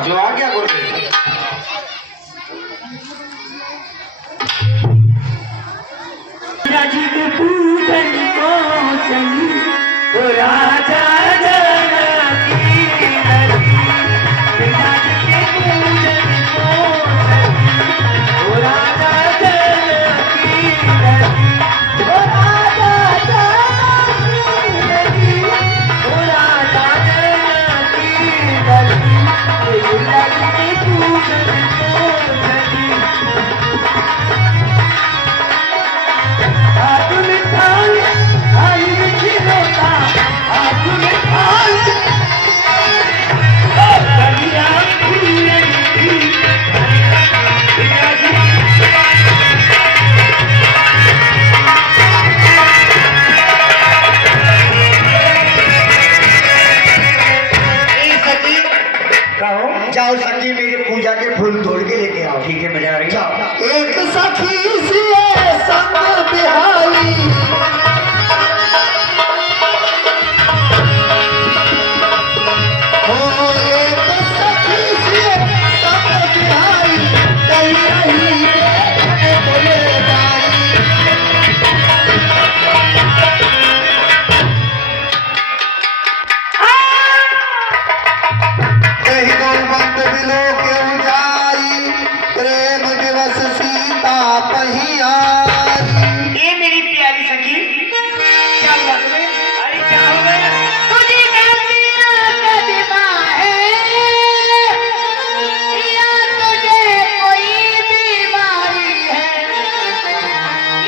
जो आ गया गुरुदेव। राजी के पूजन को चली तो राजा जनकी नदी, राजी के पूजन को चली तो राजा जनकी नदी, तो राजा जनकी नदी, तो राजा जनकी नदी, राजी के पूजन को चली। जाओ सखी मेरी पूजा के फूल तोड़ के लेके आओ। ठीक है, मजा आ रही है। एक सखी सी संग बिहारी, ओ एक सखी सी संग बिहारी, कहीं नहीं के बोले गाई। कहीं गोलबंद बिलो के उजाई, प्रेम दिवस सीता कहीं आई। ये मेरी प्यारी सखी, क्या हुआ तुम्हें? अरे क्या हो गया? तुझे कहती कदमा है या तुझे कोई बीमारी है,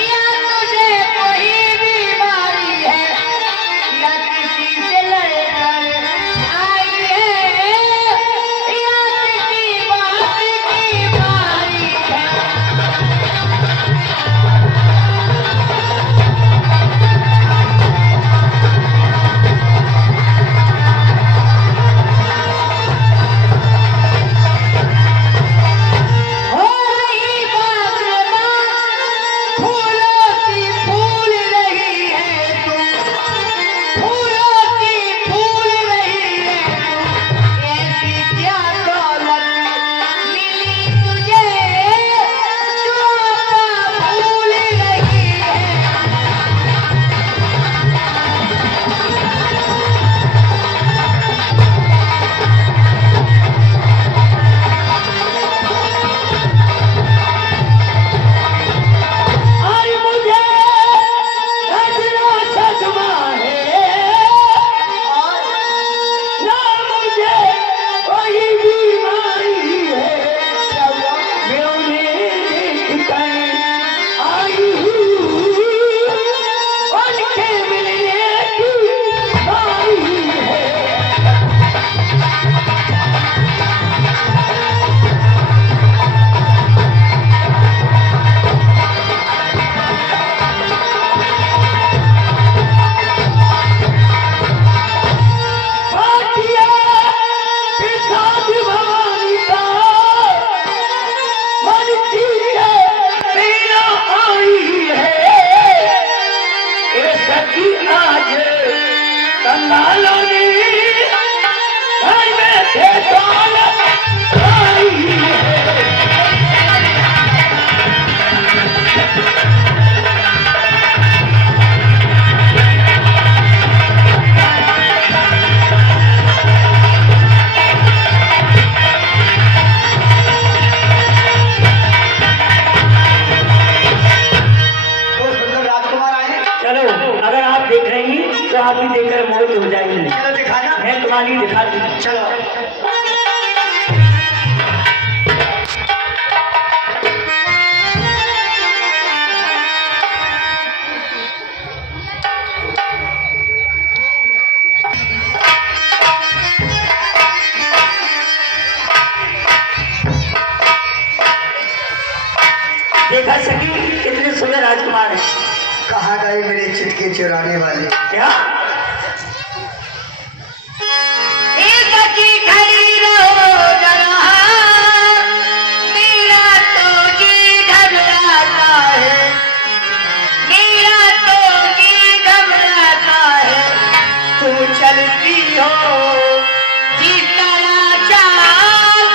या तुझे कोई बीमारी है, या किसी से लड़कर आई है, या किसी बात की मारी है। हो रही बात फूलों की फूल रही है तू, फूलों की फूल रही है तू, ऐसी क्या दौलत मिली तुझे जो भूल रही है। और मुझे सजना सदमा है, ना मुझे कोई बीमारी है, मैं उन्हें देखकर आई हूँ, उनके मिलने की आई है। भाटिया प्रसाद भवानी का मनती है मेरा आई है, ये सखी आज कंगालों ने घर में थे दौलत आई है। तो सुंदर राजकुमार आए। चलो, अगर आप देख रही हैं तो आप भी देखकर मोहित हो जाएंगे। चलो दिखाना। मैं तुम्हारी दिखा दी। चलो देखा सकी कितने सुंदर राजकुमार हैं। कहाँ गए मेरे चिटके चुराने वाले? क्या चलती हो जिस तरह चाल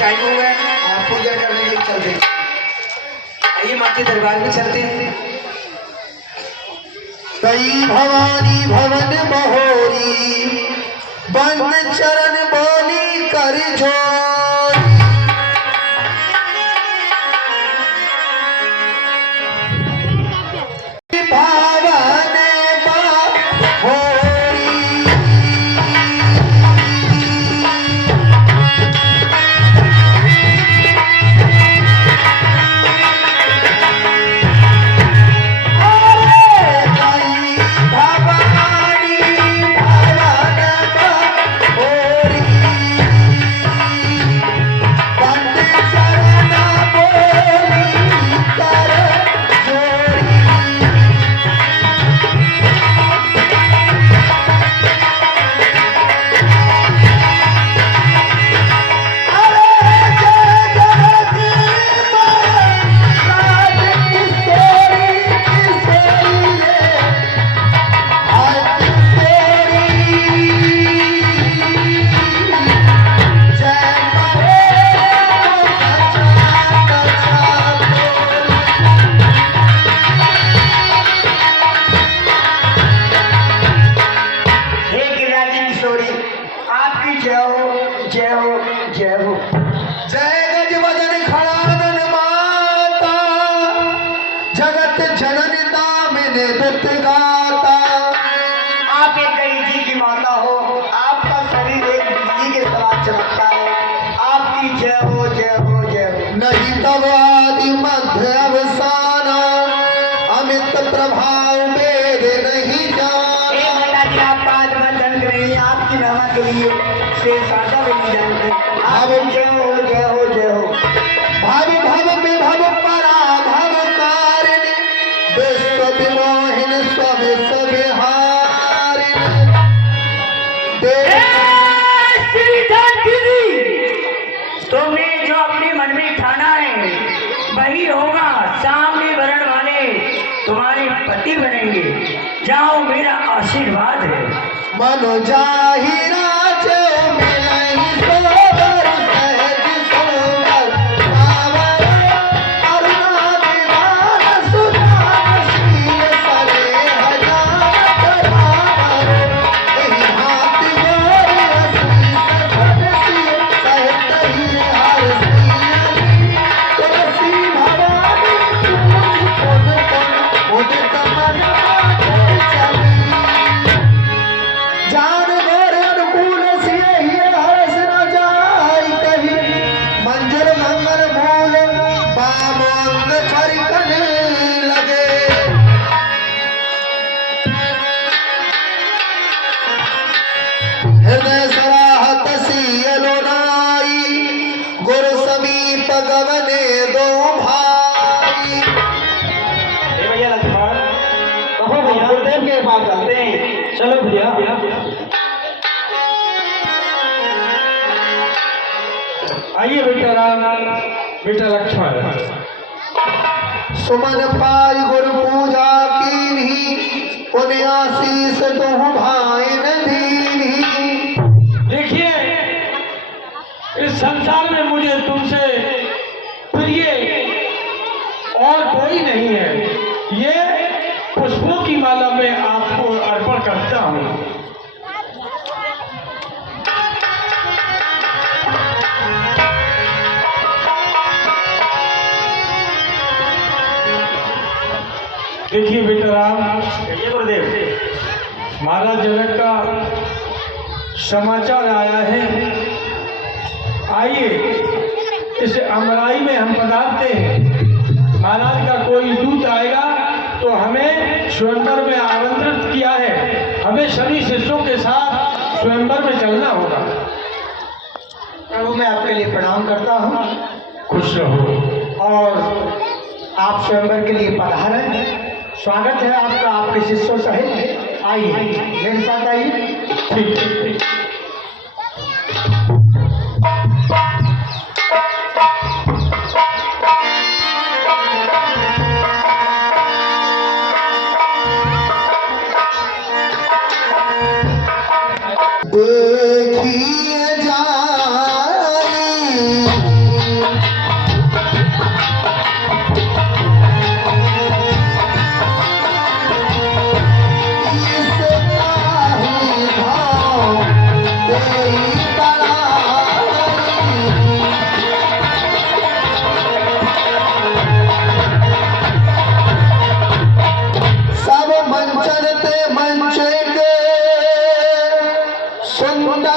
टाइम हो गया। हाँ, पूजा करने के लिए चलते हैं। आइए माँ के दरबार में चलते हैं। कई भवानी भवन बहोरी बंद चरण बोली कर जोरी। भवन बहोरी गाता। आप एक गणेश जी की माता हो, आपका शरीर एक बिजली के समान चमकता है। आपकी जय हो जय हो जय हो। नहीं तब आदि मध्य अवसाना, अमित प्रभाव मेरे नहीं जाना। माता जी आप पाँच बंधन करें, आपकी महिमा के लिए से साधा भी नहीं जानते। आप जय हो जय हो जय हो। भव भव में भव परा भव कारिणी, विश्व विमोहिन सब सब हारिणी। तुमने जो अपने मन में ठाना है वही होगा। सामने वरण वाले तुम्हारे पति बनेंगे। जाओ, मेरा आशीर्वाद है। मनो जाहिरा जो मिलहि सोबर सहज सोबर, पावन करुणा निधान सुजान शील सरे हजात रामरो। एहि भांति गोर असीस सदसी सहित ही हर सियनि, तुलसी भवानी पूज पुन पुन उदित मन चली। जान गोर अनुकूल सिए ही हर्ष न जाय कही, मंजर मंगल मूल बाम अंग छरिकन लगे। हृदय सराहत सियलो नाई, गुरु समीप गवने दो भाई। भैया लक्ष्मण, कहो भैया, गुरुदेव के पास चलते हैं। चलो भैया। आइए बेटा राम, बेटा लक्ष्मण। सुमन पाई गुरु पूजा कीन्ही, पुण्य आशीष दोह भाइन दीन्ही। देखिए, इस संसार में मुझे तुमसे प्रिय और कोई नहीं है। ये पुष्पों की माला मैं आपको अर्पण करता हूँ। देखिए बेटा राम, गुरुदेव, महाराज जनक का समाचार आया है। आइए इस अमराई में हम पधारते हैं। महाराज का कोई दूत आएगा तो हमें स्वयंवर में आमंत्रित किया है। हमें सभी शिष्यों के साथ स्वयंवर में चलना होगा। प्रभु मैं आपके लिए प्रणाम करता हूँ। खुश रहो। और आप स्वयंवर के लिए पधारे, स्वागत है आपका आपके शिष्यों सहित। आइए मेरे साथ आइए। ठीक ठीक। देखिए जाई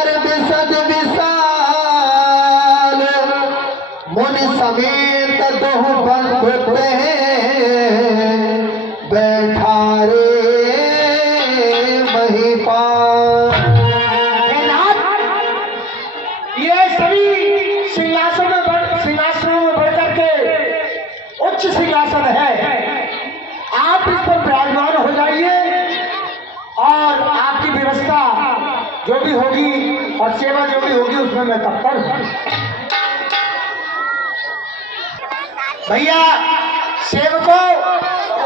कर बिसद विशाल मुनि समेत दोह बंधु बैठा रे महिपाल। ये सभी सिंहासनों में बढ़कर के उच्च सिंहासन है। आप इस पर विराजमान हो जाइए और आपकी व्यवस्था जो भी होगी और सेवा जो भी होगी उसमें मैं तत्पर हूं। भैया सेवकों,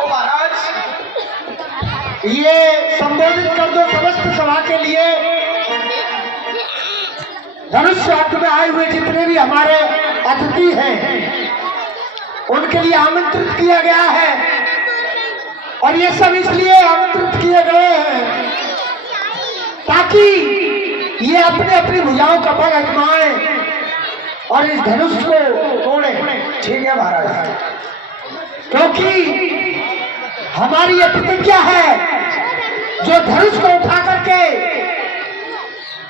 महाराज ये संबोधित कर दो समस्त सभा के लिए। धनुष यात्रा में आए हुए जितने भी हमारे अतिथि हैं उनके लिए आमंत्रित किया गया है और ये सब इसलिए आमंत्रित किए गए हैं ताकि ये अपने अपनी भुजाओं का बल आजमाएं और इस धनुष को तोड़े। ठीक है महाराज, क्योंकि हमारी ये प्रतिज्ञा है जो धनुष को उठा करके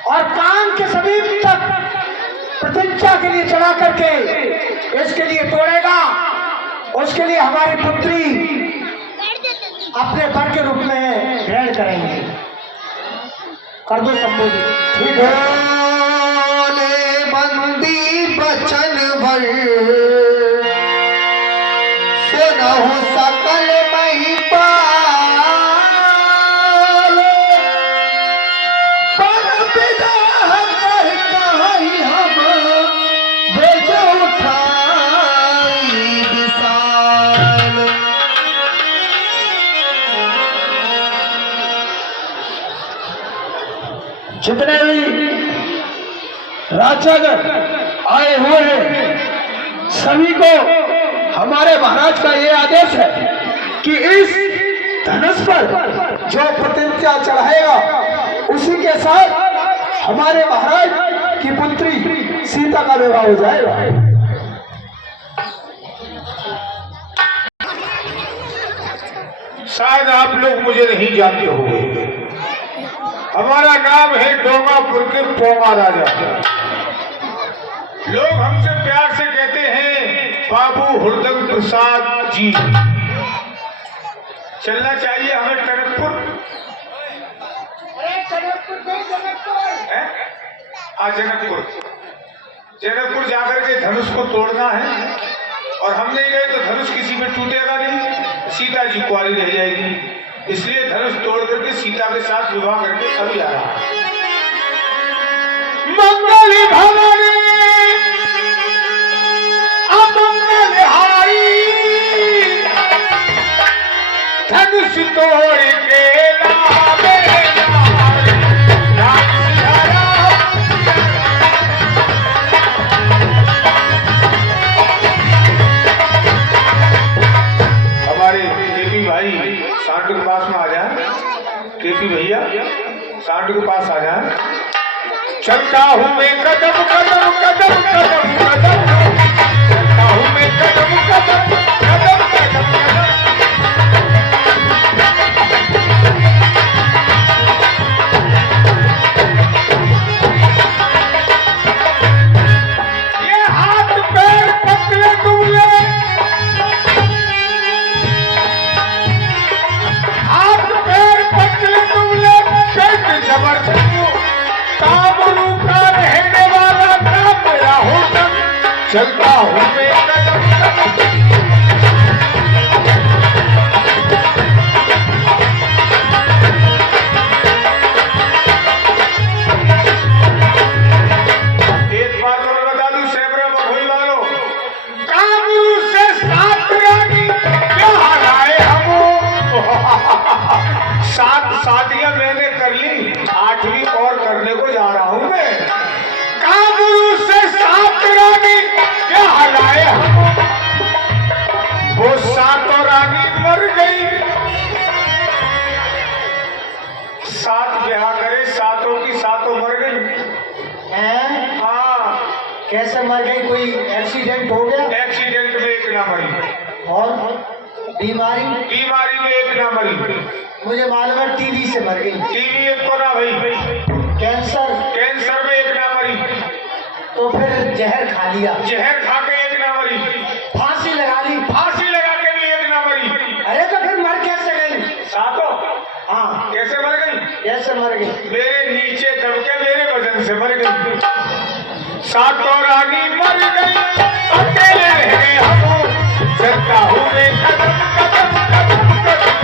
और कान के समीप तक प्रतिज्ञा के लिए चढ़ा करके इसके लिए तोड़ेगा, उसके लिए हमारी पुत्री अपने वर के रूप में ग्रहण करेंगे। कर दो संबोधित। ठीक है। बोले बंदी बचन भर सुनहु सकल महिपाल पर विदा कर कहि हम भेज उठाई विशाल। जितने भी राजागण आए हुए हैं सभी को हमारे महाराज का ये आदेश है कि इस धनुष पर जो प्रतिज्ञा चढ़ाएगा उसी के साथ हमारे महाराज की पुत्री सीता का विवाह हो जाएगा। शायद आप लोग मुझे नहीं जानते होंगे, हमारा नाम है डोंगापुर के पोंगा राजा। लोग हमसे प्यार से कहते हैं बाबू हुरदंग प्रसाद जी। चलना चाहिए हमें टनकपुर। जनकपुर जनकपुर जाकर के धनुष को तोड़ना है और हम नहीं गए तो धनुष किसी में टूटेगा नहीं, सीता जी कुंवारी रह जाएगी। इसलिए धनुष तोड़ करके सीता के साथ विवाह करके अभी आ रहा है। मंगल भवन अमंगल हारी धनुष तोड़ के लावे सांड के पास में आ जाए। केपी भैया सांड के पास आ जाए। चलता हूँ मैं कदम कदम कदम कदम कदम, चलता हूँ मैं कदम कदम कदम कदम ये हाथ पैर पतले दुबले चलता हूँ मैं कदम एक बात और बता दूं सेबरा बखोई वालों, काबुल से सात रानी क्या हराए हम। सात शादियां मैंने कर ली, 8वीं और करने को जा रहा हूं मैं। काबुल से सात रानी क्या हराए हम, वो सातों रानी मर गई। सात ब्याह करे, सातों की सातों मर गई। हाँ, कैसे मर गई? कोई एक्सीडेंट हो गया? एक्सीडेंट में एक ना मरी। और बीमारी में एक ना मरी। मुझे मालूम है टीवी से मर गई। टीवी एक को ना भाई, कैंसर जहर खा लिया, जहर खा के एक ना मरी, फांसी लगा ली। फांसी लगा के भी एक ना मरी। अरे तो फिर मर कैसे गई? सातों हाँ, कैसे मर गई? कैसे मर गई? मेरे नीचे दब के मेरे वजन से मर गई। सातों रानी मर गई, अकेले रह गए हम, चलता हुए कदम कदम कदम कदम।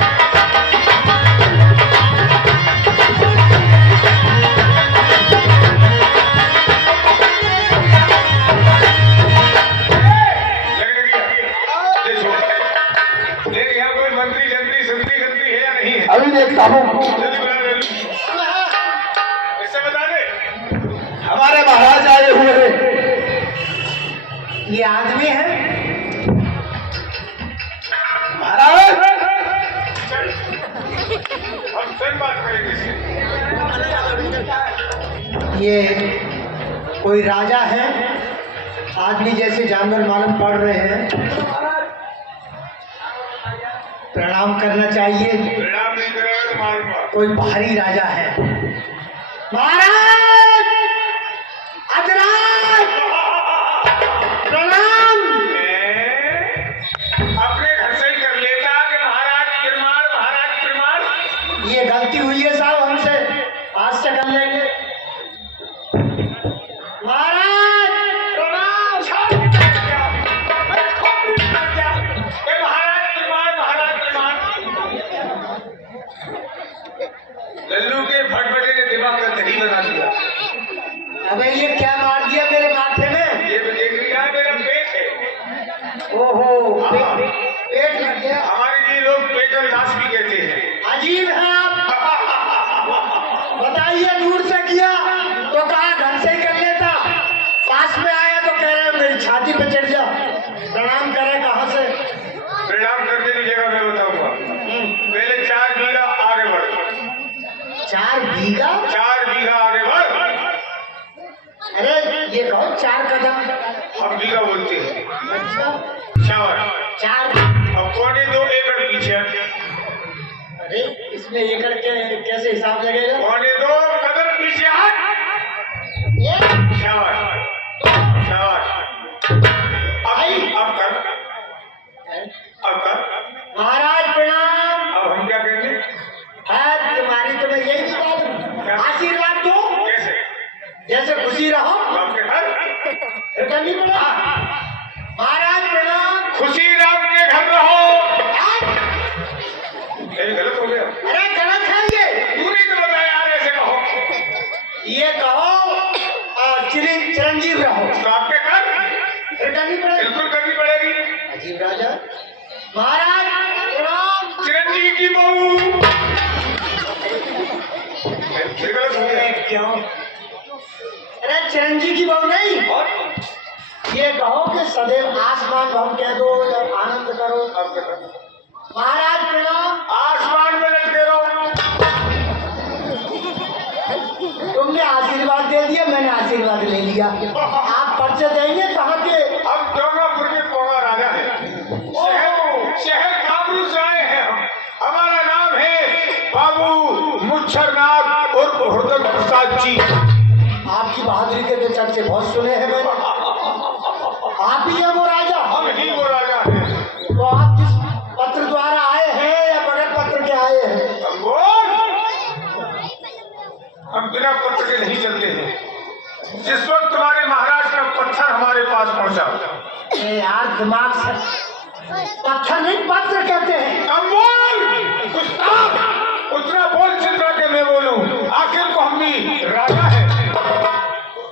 देख यहाँ कोई मंत्री जंत्री संतरी गंत्री है या नहीं है? अभी देखता हूँ। जल्दी बुला जल्दी। इससे बता दे। हमारे महाराज आए हुए हैं। ये आदमी है महाराज। हम स्वयं बात करेंगे इससे। ये कोई राजा है, आदमी जैसे जानवर मालूम पड़ रहे हैं। प्रणाम करना चाहिए। प्रणाम नहीं करेगा तो मारूंगा। कोई भारी राजा है। महाराज, अजराज, प्रणाम। अपने घर से ही कर लेता कि महाराज प्रमाण, महाराज प्रमाण। ये गलती हुई है साहब हमसे, आज से कर लेंगे। महाराज प्रणाम। ए महाराज प्रमाण, महाराज प्रमाण। लल्लू के फटफटे ने दिमाग का दही बना दिया। अबे ये क्या मार दिया मेरे माथे में? ये देख लिया है, मेरा पेट है। ओहो, पेट लग गया। हमारे लिए लोग पेटल दास भी कहते हैं। अजीब है आप। बताइए, दूर से किया तो कहा घर से ही कर लेता, पास में आया तो कह रहे मेरी छाती पे चढ़ जा। प्रणाम करे कहाँ से? प्रणाम करने की जगह मैं बताऊंगा। पहले 4 बीघा आगे बढ़। 4 बीघा? 4 बीघा आगे बढ़। अरे ये कहो 4 कदम। हम बीघा बोलते हैं। अच्छा, शाबाश। 4। अब 2.25 एकड़ पीछे। अरे इसमें एकड़ के कैसे हिसाब लगेगा? 2.25 कदम पीछे हट। ये शाबाश शाबाश। अब कर। अब कर। महाराज प्रणाम। अब हम क्या करेंगे? है तुम्हारी तो मैं यही बात, आशीर्वाद दो। कैसे? जैसे खुशी रहो। आपके घर करनी पड़ा। महाराज प्रणाम। खुशी राम के घर रहो। ये गलत हो गया। अरे गलत है ये। तूने तो बताया यार, ऐसे कहो। ये कहो चिरंजीव रहो। तो आपके घर करनी पड़ेगी। बिल्कुल करनी पड़ेगी। अजीब राजा। महाराज प्रणाम। चिरंजीवी की बहू। फिर गलत हो गया। क्यों? अरे चिरंजीव की बहू नहीं, ये कहो कि सदैव आसमान भव कह दो या आनंद करो। आपके घर महाराज प्रणाम। आसमान में लटके रहो। तुमने आशीर्वाद दे दिया, मैंने आशीर्वाद ले लिया। आप पर्चे देंगे कहाँ के? हम जौनापुर के पोगा राजा हैं। शहर काबरू से आए हैं हम। हमारा नाम है बाबू मुच्छरनाथ उर्फ हुरदल प्रसाद जी। आपकी बहादुरी के तो चर्चे बहुत सुने हैं मैंने। आप ही है वो राजा? हम ही वो राजा हैं। तो आप जिस पत्र द्वारा आए हैं या बगैर पत्र के आए हैं? हम बिना पत्र के नहीं चलते हैं। जिस वक्त तुम्हारे महाराज का पत्थर हमारे पास पहुंचा। ए यार दिमाग से, पत्थर नहीं पत्र कहते हैं। अब बोल गुस्ताख, उतना बोल चित्रा के मैं बोलूं। आखिर को हम भी राजा हैं।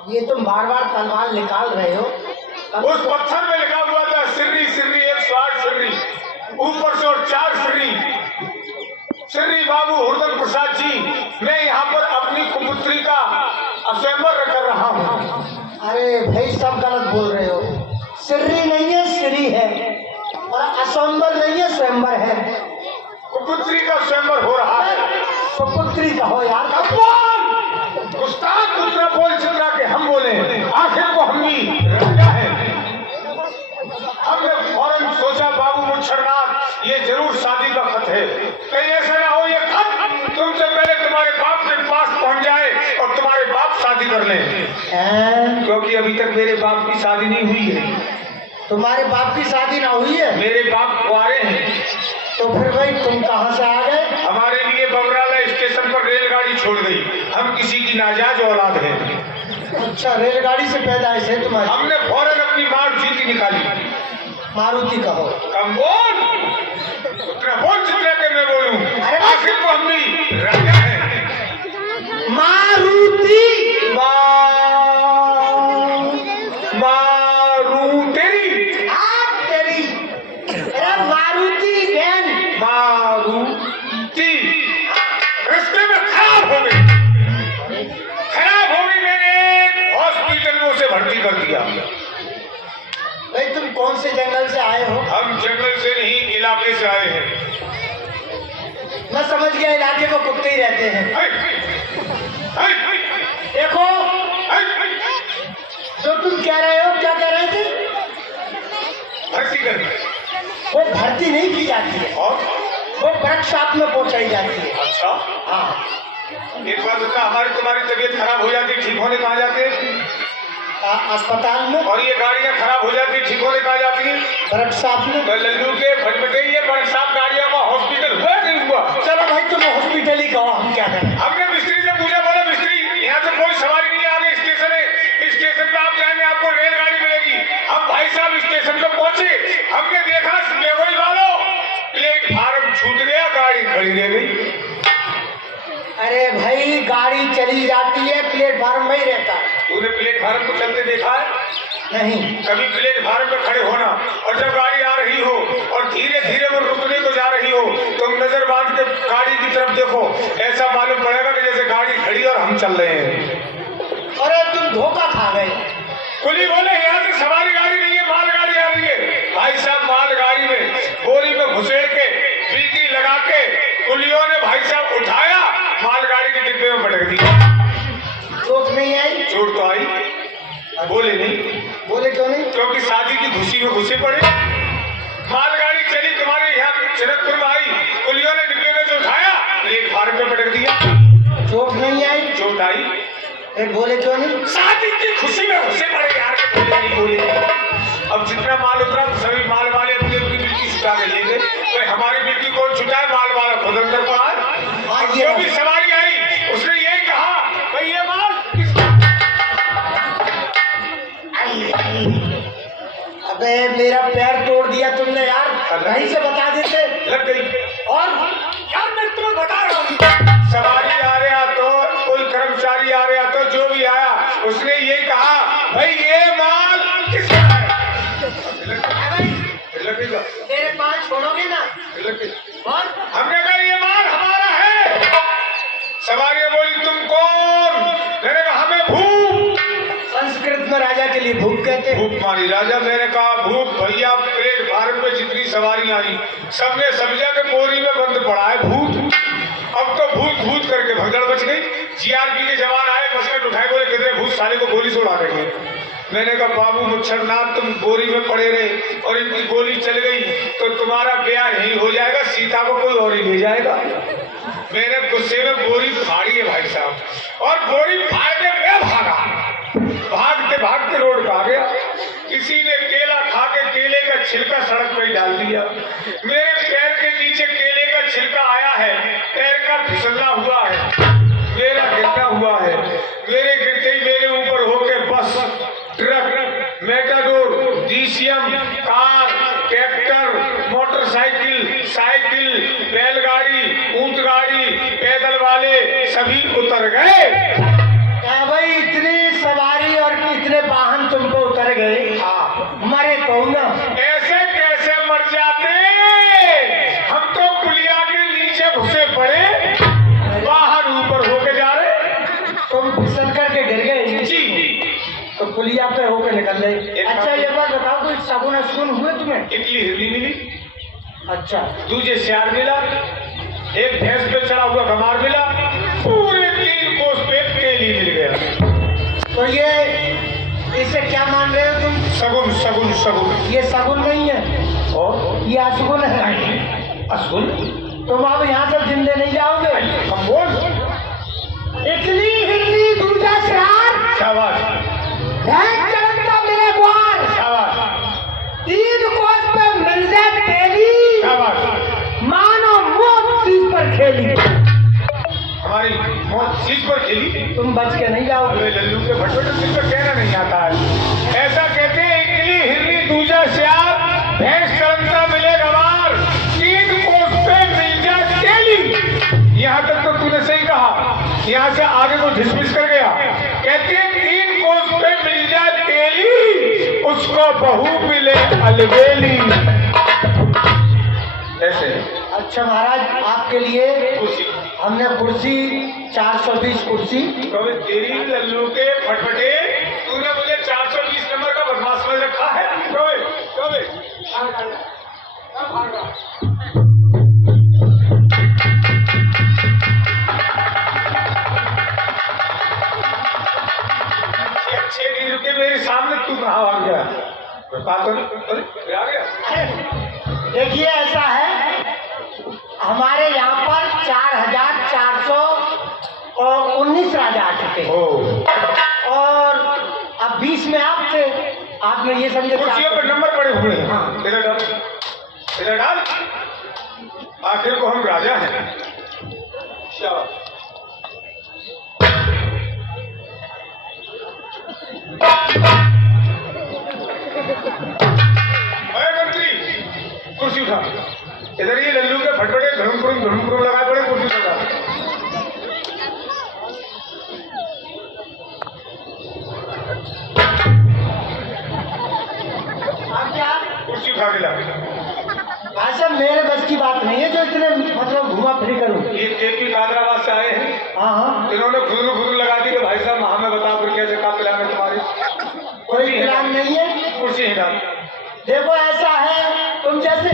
ये तुम बार बार तलवार निकाल रहे हो। उस पत्थर में लिखा हुआ था सिर्री सिर्री 108 सिर्री, ऊपर से और 4 सिर्री। सिर्री बाबू हुरदल प्रसाद जी, मैं यहाँ पर अपनी कुपुत्री का स्वयंवर कर रहा हूँ। अरे भाई सब गलत बोल रहे हो। सिर्री नहीं है, सिरी है, और असंबर नहीं है, स्वयंवर है। कुपुत्री का स्वयंवर हो रहा है। सुपुत्री कहो यार। गुस्ताख दूसरा बोल चित्रा के हम बोले। आखिर को हम भी राजा हैं। हमने फौरन सोचा बाबू मुच्छरनाथ, ये जरूर शादी का खत है। कहीं ऐसा ना हो ये खत तुमसे पहले तुम्हारे बाप के पास पहुंच जाए और तुम्हारे बाप शादी कर लें। हैं? क्योंकि अभी तक मेरे बाप की शादी नहीं हुई है। तुम्हारे बाप की शादी ना हुई है? मेरे बाप कुंवारे हैं। तो फिर भाई तुम कहाँ से आ गए? हमारे लिए बबराला स्टेशन पर रेलगाड़ी छोड़ गई। हम किसी की नाजायज औलाद हैं। अच्छा, रेलगाड़ी से पैदाइश है तुम्हारी? हमने फौरन अपनी मारुति निकाली। मारुति कहो। कम बोल, उतना बोल जितना कि मैं बोलूं। अरे आखिर को हम भी राजा हैं। मारुति। मारुति। आप तेरी। अरे मारुति बहन। मारुति रास्ते में खराब हो गई। मैंने हॉस्पिटल में उसे भर्ती कर दिया। भाई तुम कौन से जंगल से आए हो? हम जंगल से नहीं, इलाके से आए हैं। मैं समझ गया, इलाके में कुत्ते ही रहते हैं। देखो, जो तुम कह रहे हो, क्या कह रहे थे? भर्ती कर। वो भर्ती नहीं की जाती है, और वो वर्कशॉप में पहुंचाई जाती है। अच्छा, हाँ। एक बात बता, तुम्हारी तबीयत खराब हो जाती, ठीक होने कहाँ जाते हैं? अस्पताल में। और ये गाड़ियाँ खराब हो जाती, ठीक होने कहाँ जाती हैं? वर्कशॉप में। लल्लू के फटफटे ये वर्कशॉप गाड़ियों का हॉस्पिटल हुआ नहीं हुआ? चलो भाई, तुम हॉस्पिटल ही कहो, हम क्या करें? हमने मिस्त्री से पूछा, बोला मिस्त्री यहाँ से कोई सवारी नहीं आ रही, स्टेशन है, स्टेशन पे आप जाएंगे आपको रेलगाड़ी मिलेगी। हम भाई साहब स्टेशन पे पहुंचे, हमने देखा बेगोई वालों प्लेटफार्म छूट गया, गाड़ी खड़ी रह गई। अरे भाई, गाड़ी चली जाती है, प्लेटफार्म में ही रहता है। तूने प्लेटफार्म को चलते देखा है? नहीं। कभी प्लेटफार्म पे खड़े होना, और जब गाड़ी आ रही हो और धीरे धीरे वो रुकने को जा रही हो, तुम नजर बांध के गाड़ी की तरफ देखो, ऐसा मालूम पड़ेगा कि जैसे गाड़ी खड़ी और हम चल रहे हैं। अरे तुम धोखा खा गए। कुली बोले यहाँ से सवारी गाड़ी नहीं है, मालगाड़ी आ रही है। भाई साहब मालगाड़ी में बोरी में घुसेड़ के बिजली लगा के कुलियों ने भाई साहब उठाया, मालगाड़ी के डिब्बे में पटक दिया। चोट नहीं आई? चोट तो आई, बोले नहीं। बोले क्यों नहीं? क्योंकि शादी की खुशी में घुसे पड़े। मालगाड़ी चली तुम्हारे यहाँ जनकपुर में आई, कुलियों ने डिब्बे में से उठाया, प्लेटफार्म पे पटक दिया। चोट नहीं आई? चोट आई। फिर बोले क्यों नहीं? शादी की खुशी में घुसे पड़े यार, के बोले नहीं बोले। अब जितना माल उतरा सभी माल वाले अपनी अपनी मिट्टी छुटा के ले गए। तो हमारी मिट्टी कौन छुटाए? माल वाला खुद अंदर पड़ा है। जो भी सवारी आई उसने यही कहा, भाई ये माल अबे मेरा पैर तोड़ दिया तुमने यार, कहीं से बता देते। लग गई। और यार मैं तुम्हें बता रहा हूँ, सवारी आ रहा तो कोई कर्मचारी आ रहा तो जो भी आया उसने यही कहा, भाई ये माल किसका है? तेरे पाँव छोड़ोगे ना? और हमने कहा ये माल हमारा है। सवारी बोली तुम कौन? मैंने कहा हमें भूख। संस्कृत में राजा के लिए भूख कहते हैं। भूख मारी राजा। मैंने कहा भूख भैया, प्लेटफार्म पे जितनी सवारी आई सबने समझा कि बोरी में बंद पड़ा है भूत। अब तो भूत भूत करके भगदड़ बच गई। जीआरपी के जवान आए, मसकट उठाए, बोले कितने भूत साले को गोली से उड़ा देंगे। मैंने कहा बाबू मुच्छरनाथ तुम बोरी में पड़े रहे और इनकी गोली चल गई तो तुम्हारा ब्याह यही हो जाएगा, सीता को कोई और ही ले जाएगा। मैंने गुस्से में बोरी फाड़ी है भाई साहब, और बोरी फाड़ के मैं भागा। भागते भागते रोड पे आ गया। किसी ने केला खा के केले का छिलका सड़क पे डाल दिया। मेरे पैर के नीचे केले का छिलका आया है, पैर का फिसलना हुआ है, मेरा गिरना हुआ है। मेरे गिरते ही मेरे ऊपर होके बस, truck, Matador, DCM, car, tractor, motorcycle, cycle, बैलगाड़ी, ऊंटगाड़ी, पैदल वाले सभी उतर गए। भाई इतनी सवारी और इतने वाहन तुमको उतर गए। हाँ, मरे तो ना। ऐसे कैसे मर जाते? हम तो पुलिया के नीचे घुसे पड़े, बाहर ऊपर होके जा रहे। तुम फिसल करके गिर गए जी, तो पुलिया पे होके निकल गए। अच्छा ये बात बताओ, कोई शगुन अशगुन हुए तुम्हें? इडली हिरनी मिली, अच्छा, दूजे श्यार मिला, एक भैंस पे चढ़ा हुआ गमार मिला, पूरे 3 कोस पे केली मिल गया। तो ये इसे क्या मान रहे हो तुम? सगुन सगुन सगुन। ये शगुन नहीं है, और ये अशगुन है। अशगुन? तुम अब यहाँ से जिंदे नहीं जाओगे। हम बोल इडली हिरनी दूजा श्यार शाबाश भैंस चढ़ता मेरे द्वार, शाबाश 3 कोस पे मिल जाए तेली, शाबाश। मानो मौत चीज पर खेली। हमारी मौत चीज पर खेली। तुम बच के नहीं जाओगे। अबे लल्लू के भटभट तुझको कहना नहीं आता है। ऐसा कहते हैं इकली हिरनी दूजा श्यार, भैंस चढ़ता मिले गवार, 3 कोस पे मिल जा तेली। यहाँ तक तो तूने सही कहा, यहाँ से आगे को डिसमिस कर गया। कहते हैं 3 कोस पे मिल जा तेली, उसको बहू मिले अलबेली। ऐसे अच्छा महाराज, आपके लिए कुर्सी हमने कुर्सी 420 कुर्सी। तो तेरी लल्लू के फटफटे, तूने मुझे 420 नंबर का बदमाश समझ रखा है। अच्छे नहीं रुके मेरे सामने, तू कहाँ आ गया? बात तो नहीं आ गया। देखिए ऐसा है, हमारे यहाँ पर 4,419 राजा आ चुके हैं और अब 20 में आप थे। आपने ये समझे कुर्सियों पर नंबर पड़े हुए हैं। हाँ। इधर डाल, आखिर को हम राजा हैं। शाबाश। मंत्री कुर्सी उठा। इधर ये लल्लू के फटफटे धर्म लगा पड़े, कुर्सी उठा। आप क्या कुर्सी उठा के ला। भाई साहब, मेरे बस की बात नहीं है जो इतने मतलब घुमा फिरी करूं। ये केपी कादराबाद से आए हैं। हाँ हाँ, इन्होंने खुद लगा दी कि भाई साहब हमें बताओ फिर कैसे का प्लान है तुम्हारी। कोई प्लान नहीं है। कुर्सी ही डाल। देखो ऐसा है, तुम जैसे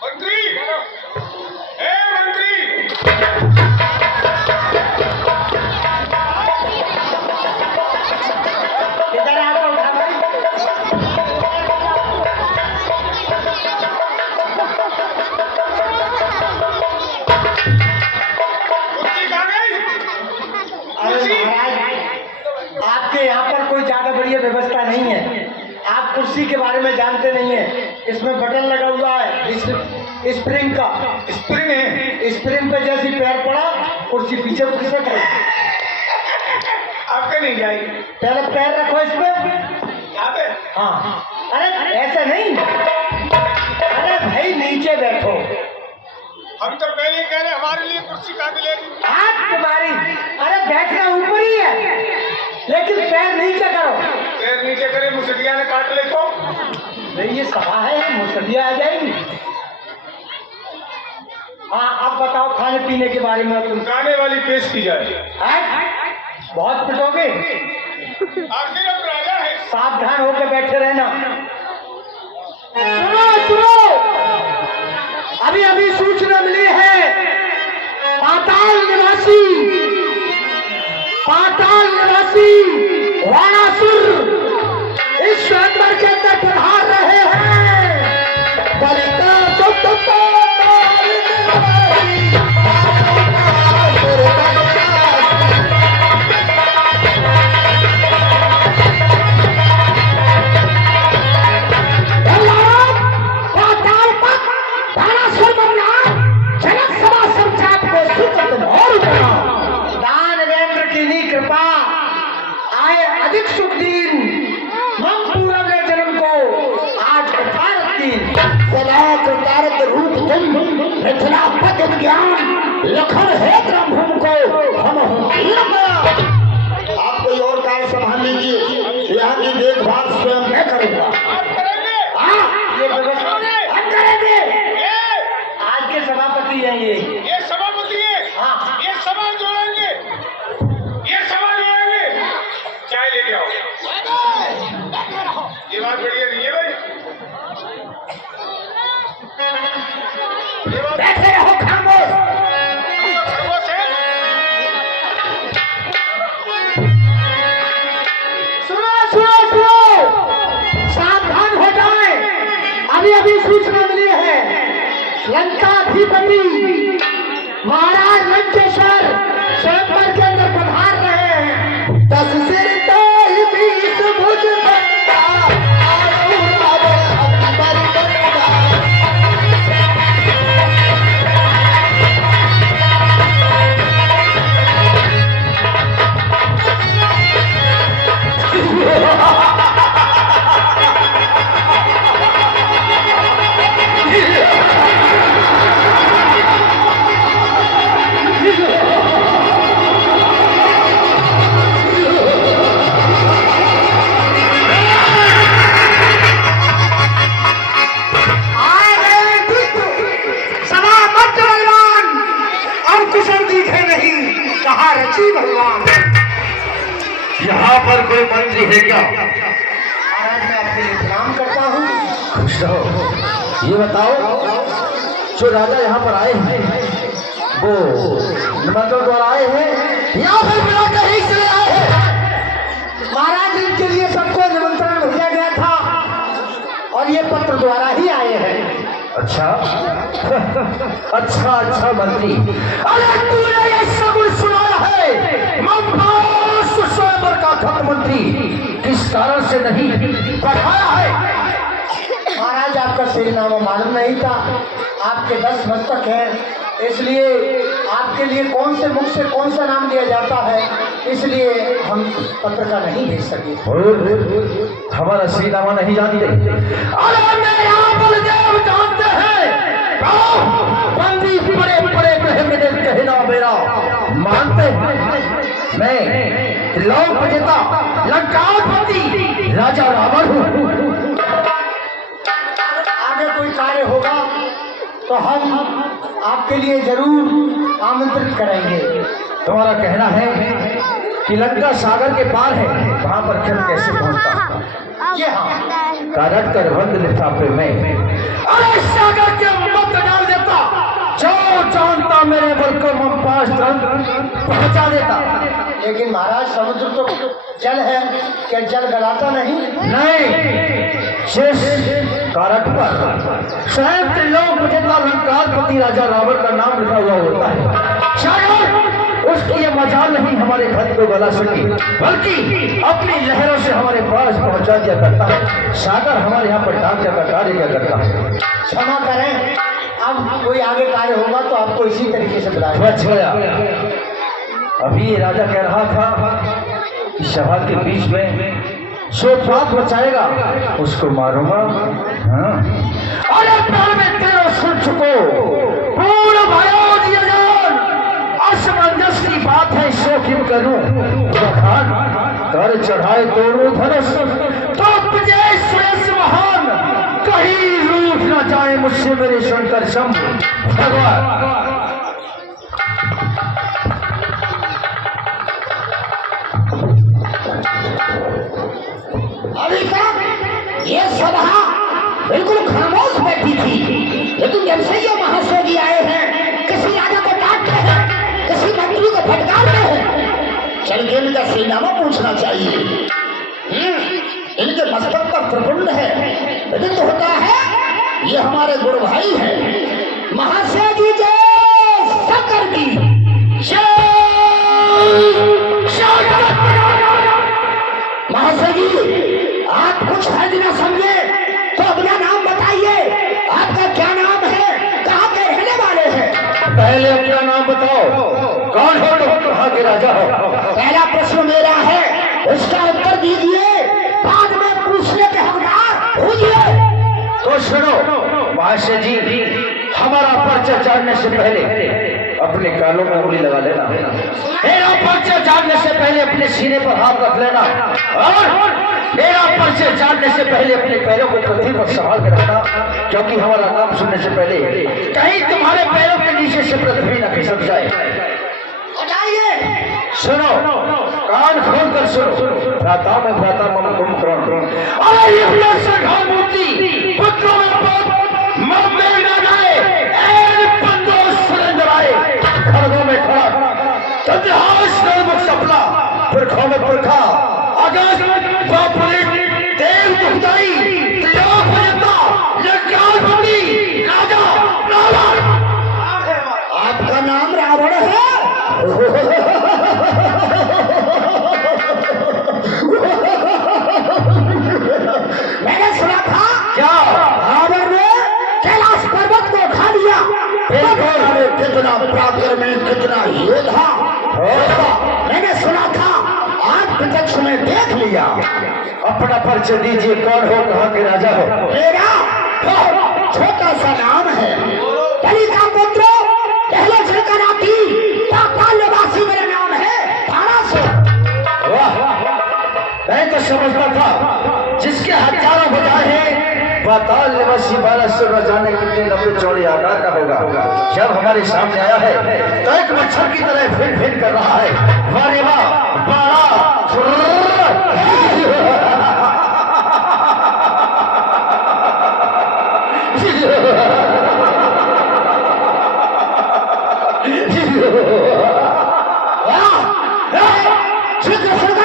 मंत्री, ए मंत्री, इधर आकर उठा भाई। कुर्सी कहाँ गई? अरे महाराज, आपके यहाँ पर कोई ज्यादा बढ़िया व्यवस्था नहीं है। आप कुर्सी के बारे में जानते नहीं है। इसमें बटन लगा हुआ है स्प्रिंग का। स्प्रिंग है। स्प्रिंग पे जैसे पैर पड़ा, कुर्सी पीछे पीछे कर। आपके नहीं जाएगी। पहले पैर रखो इस पे। यहाँ पे? हाँ, अरे ऐसे नहीं, अरे भाई नीचे बैठो। हम तो पहले ही कह रहे हमारे लिए कुर्सी कहाँ मिलेगी। हाथ तुम्हारी, अरे बैठना ऊपर ही है लेकिन पैर नीचे करो। पैर नीचे करे, मुसलिया ने काट ले तो। भाई ये सभा है, मुसलिया आ जाएगी। हाँ, अब बताओ खाने पीने के बारे में। तुम गाने वाली पेश की जाए। बहुत पिटोगे। आखिर अब राजा है। सावधान होकर बैठे रहना। सुनो, अभी अभी सूचना मिली है, पाताल निवासी वाणासुर इस स्वयंवर के अंदर पधार रहे हैं। बलिता अधिक शुभ दिन, हम पूरा ले जन्म को आज भारत की सलाह तारक रूप तुम मिथिला पद ज्ञान लखन है ब्रह्म को हम आप कोई और कार्य संभाल लीजिए, यहाँ की देखभाल स्वयं मैं करूँगा। ये व्यवस्था हम करेंगे। आज के सभापति हैं ये सभापति है। हाँ, ये सभा जोड़ेंगे, ये सभा जोड़ेंगे। चाय लेके आओ। ये बात बढ़िया नहीं है भाई। ये बात बैठे रहो खामोश। खामोश है। सुनो, सावधान हो जाए। अभी सूचना मिली है लंकाधिपति महाराज लंकेश्वर स्वयंवर के अंदर पधार रहे हैं। 10 सिर ताई 20 भुज बंदा, आरो रावण अकबर बंदा। भगवान यहाँ पर कोई मंत्री है क्या? महाराज मैं आपके लिए प्रणाम करता हूँ। खुश रहो। ये बताओ, जो राजा यहाँ पर आए हैं वो निमंत्रण द्वारा आए हैं या फिर बिना कहीं से आए हैं? महाराज इनके लिए सबको निमंत्रण भेजा गया था और ये पत्र द्वारा ही आए हैं। अच्छा अच्छा अच्छा मंत्री, अरे तूने ये सगुन सुनाया है मंदोस स्वयंवर का खत मंत्री किस कारण से नहीं बढ़ाया है? महाराज आपका श्रीनामा मालूम नहीं था, आपके 10 मस्तक हैं, इसलिए आपके लिए कौन से मुख से कौन सा नाम दिया जाता है, इसलिए हम पत्र का नहीं भेज सके। हमारा श्रीनामा नहीं जानते? अरे मेरा बलदेव जानते हैं। बंदी बड़े बड़े कहना मेरा मानते हैं। मैं त्रिलोक विजेता लंकापति राजा रावण हूँ। आगे कोई कार्य होगा तो हम आपके लिए जरूर आमंत्रित करेंगे। तुम्हारा कहना है कि लंका सागर के पार है, वहां पर खत कैसे पहुंचता? ये हाँ, कागज कर बंद लिफाफे में अरे सागर के मत डाल देता, जो जानता मेरे बल को ममपास पहुंचा देता। लेकिन महाराज समुद्र तो जल है, क्या जल गलाता नहीं? नहीं, शेष कारक पर स्वयं त्रिलोक विजेता लंकापति राजा रावण का नाम लिखा हुआ होता है। शायद उसकी ये मजाल नहीं हमारे खत को गला सकी, बल्कि अपनी लहरों से हमारे पास पहुंचा दिया करता है। सागर हमारे यहाँ पर डाक का कार्य क्या करता है? क्षमा करें, अब कोई आगे कार्य होगा तो आपको इसी तरीके से बुलाएंगे। अच्छा, अभी ये राजा कह रहा था कि सभा के बीच में जो बात बचाएगा उसको मारूंगा। हाँ। अरे प्यार में तेरा सुन चुको पूर्ण भयो दियोजन, असमंजस की बात है सो क्यों करूं बखान, कर चढ़ाए दोनों धनुष तो विजय श्रेष्ठ महान, कहीं रूठ न जाए मुझसे मेरे शंकर शंभु भगवान। अभी तक ये सभा बिल्कुल खामोश बैठी थी, लेकिन जब से ये महाशय आए हैं, किसी राजा को डांटते हैं, किसी मंत्री को फटकारते हैं, चल के इनका श्रीनामा पूछना चाहिए। इनके मस्तक पर त्रिपुंड है, लेकिन तो होता है ये हमारे गुरु भाई हैं। महाशय जी जय शंकर की महाशय जी, आप कुछ हर्ज ना समझे तो अपना नाम बताइए, आपका क्या नाम है, कहाँ के रहने वाले हैं? पहले अपना नाम बताओ, कौन हो तुम, कहाँ के राजा हो? पहला प्रश्न मेरा है, उसका उत्तर दीजिए, बाद में पूछने के हकदार होइए। तो सुनो महाशय जी, हमारा पर्चा जानने से पहले अपने कानों में उंगली लगा लेना, मेरा पर्चा जानने से पहले अपने सीने पर हाथ रख लेना, और मेरा पर्चा जानने से पहले अपने पैरों को पृथ्वी पर संभाल कर रखना, क्योंकि हमारा नाम सुनने से पहले कहीं तुम्हारे पैरों के नीचे से पृथ्वी न खिसक जाए। सुनो, कान खोल कर सुनो, भ्राता में भ्राता मम कुंभकर्ण, अरे ये मूर्ति पुत्रों में मम में न जाए, ऐन बंदो सुरेंद्र आए, खड़गों में खड़ा, तंद्रहास नरमुख सपना, पुरखों में पुरखा, आकाश बापुरे देव दुखदाई, त्रिलोक विजेता लंकापति राजा रावण। कितना पराक्रमी, कितना योद्धा। मैंने सुना था आज प्रत्यक्ष में देख लिया। अपना परिचय दीजिए, कौन हो, कहाँ के राजा हो? मेरा छोटा सा नाम है, कली का पुत्र, पहले चलकर आती पाताल निवासी मेरा नाम है तारासुर। वाह, मैं तो समझता था जिसके हजारों बजाय हैं पाताल निवासी बालासुर न जाने कितने लंबे चौड़े आकार का होगा। जब हमारे सामने आया है तो एक मच्छर की तरह फिर फिर कर रहा है। वारे वाह,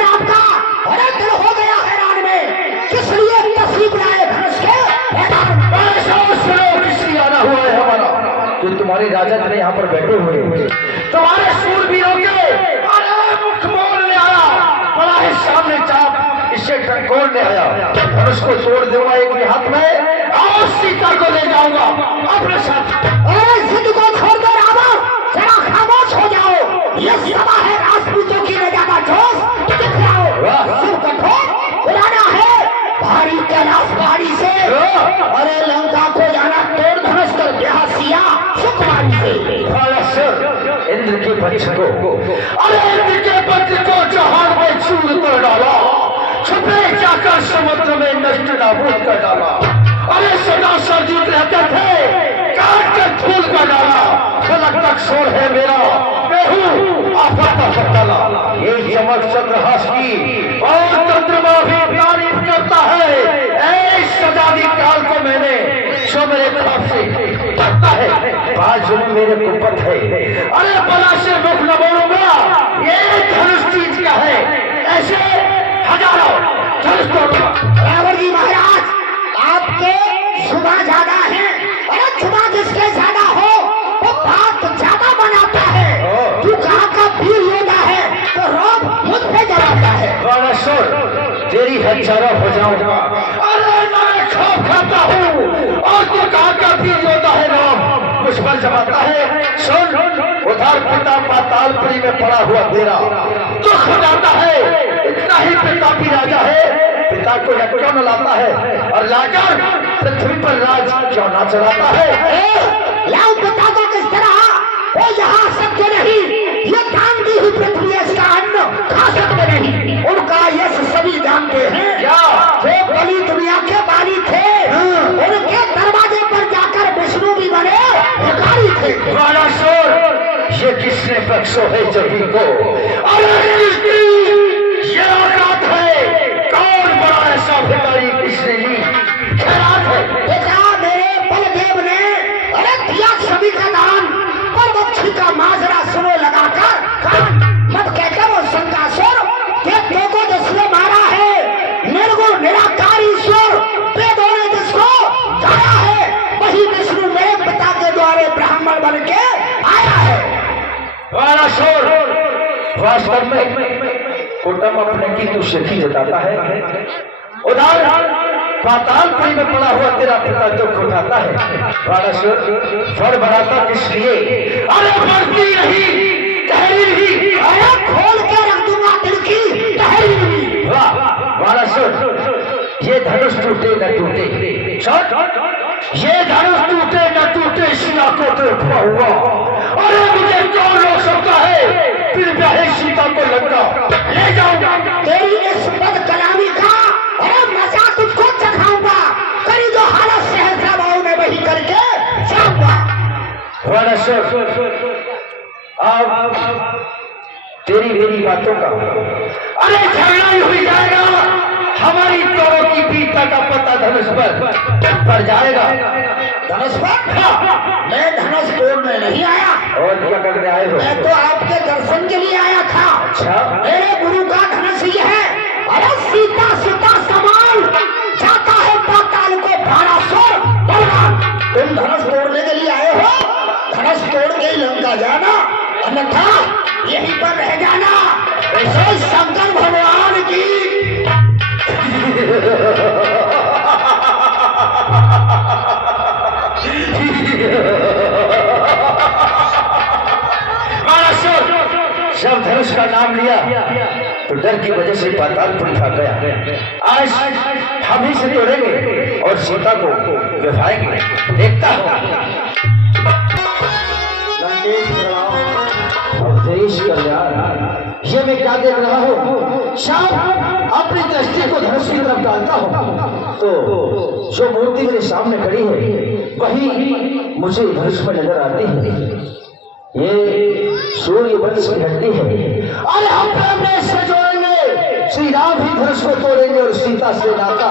आपका अरे दिल हो गया हैरान में, किस लिए तस्वीर लाए धनुष के? इसलिए आना हुआ है हमारा कि तुम्हारे राजा ने यहाँ पर बैठे हुए हैं, तुम्हारे सूरवीरों के मुख मोड़ने आया, बड़ा है सामने चाप, इससे टंकोड़ने आया। धनुष को तोड़ दूंगा एक ही हाथ में और सीता को ले जाऊंगा अपने साथ। अरे जिद को छोड़कर रावण जरा खामोश हो जाओ, ये सभा है राजपूतों की, ज्यादा जोश दिख जाओ। सिर कठोर पुराना है, भारी कैलाश पहाड़ी से, अरे लंका को जाना तोड़ धनुष कर दिया सिया सुकुमारी से। इंद्र के वंश को, अरे इंद्र के वंश को जहान में चूर कर डाला, छुपे जाकर समुद्र में नष्ट नाबूद कर डाला। अरे सदा सर्जित रहते थे, काट कर धूल कर डाला। फलक तक शोर है मेरा, मैं हूँ आफत फतला। ये चमक चंद्रहास की और चंद्रमा भी तारीफ करता है। ऐ सजादी काल को मैंने जो मेरे खाप से करता है, बाजू में मेरे कुपत है। अरे बला से मुख न बोलूंगा, ये धनुष चीज का है, ऐसे हजारों धनुष तोड़ूंगा। रावण जी महाराज, आपके जुबान ज्यादा है, अरे जुबान जिसके ज्यादा हो वो बात ज्यादा बनाता है। तू कहाँ का वीर योद्धा है तो रोब मुझ पे जलाता है। बाणासुर, तेरी हत्यारा हो जाऊंगा। अरे मैं खौफ खाता हूँ और तू कहाँ का वीर योद्धा है, राम कुछ बल जमाता है। सुन, उधर पिता पातालपुरी में पड़ा हुआ तेरा दुख जाता है, इतना ही प्रतापी राजा है, पिता को यह क्यों न लाता है और लाकर पृथ्वी पर राज क्यों न चलाता है? लाओ पिता को किस तरह, वो यहाँ सत्य नहीं, ये दान दी हुई पृथ्वी इसका अन्न खा सकते नहीं। उनका यश सभी जानते हैं, क्या जो बलि दुनिया के बाली थे, उनके दरवाजे पर जाकर विष्णु भी बने भिखारी थे। बाणासुर, ये किसने बख्शो है जबी को? अरे ये औकात है, कौन बड़ा ऐसा भिखारी किसने ली खैरात है? बेटा मेरे बलदेव ने अरे दिया सभी का दान, पर बख्शी का माजरा सुनो लगाकर कान मत कहकर वो शंकासुर के देखो जिसने मारा है, निर्गुण निराकार ईश्वर वेदों ने जिसको गाया है, वही विष्णु मेरे पिता के द्वारे ब्राह्मण बन के आया है। बाणासुर, वास्तव में कुटुंब अपने की तू शक्ति जताता है, उधर पातालपुरी में पड़ा हुआ तेरा पिता दुख उठाता है। बाणासुर, फल बढ़ाता किस लिए? अरे बढ़ती नहीं, टहरी नहीं, अरे खोल के रख दूंगा दिल की टहरी नहीं। वाह बाणासुर, ये धनुष टूटे न टूटे, ये धनुष टूटे न टूटे, सीता को देखा हुआ। अरे मुझे कौन रोक सकता है, फिर चाहे सीता को लगा ले जाऊंगा। तेरी इस बद कलामी का अरे मजा तुझको चखाऊंगा, करी जो हालत सहस्राबाऊ में वही करके जाऊंगा। बाणासुर, अब तेरी मेरी बातों का अरे झगड़ा ही हुई जाएगा, हमारी दोनों की पीता का पता धनुष पर पड़ जाएगा। धनुष पर? मैं धनुष तोड़ने नहीं आया। और क्या करने आए हो? मैं तो आपके दर्शन के लिए आया था। अच्छा, मेरे गुरु का धनुष ये है, अरे सीता सीता समान जाता है पाताल को बाणासुर बलवान। तुम धनुष तोड़ने के लिए आए हो, धनुष तोड़ के ही लंका जाना, अन्यथा यहीं पर रह जाना। ऐसे शंकर भगवान की धनुष का नाम लिया तो डर की वजह से पातालपुरी भाग गया। आज हम ही से तोड़ेंगे और सीता को विभाएंगे। देखता हूँ। लंकेश प्रणाम। अवधेश कल्याण, ये मैं क्या देख रहा हूँ? शाम अपनी दृष्टि को धनुष की तरफ डालता हूँ तो जो मूर्ति मेरे सामने खड़ी है वही मुझे धनुष में नजर आती है। ये सूर्य वंश की हड्डी है। अरे हम अपने से जोड़ेंगे, श्री राम ही धनुष को तोड़ेंगे और सीता से नाता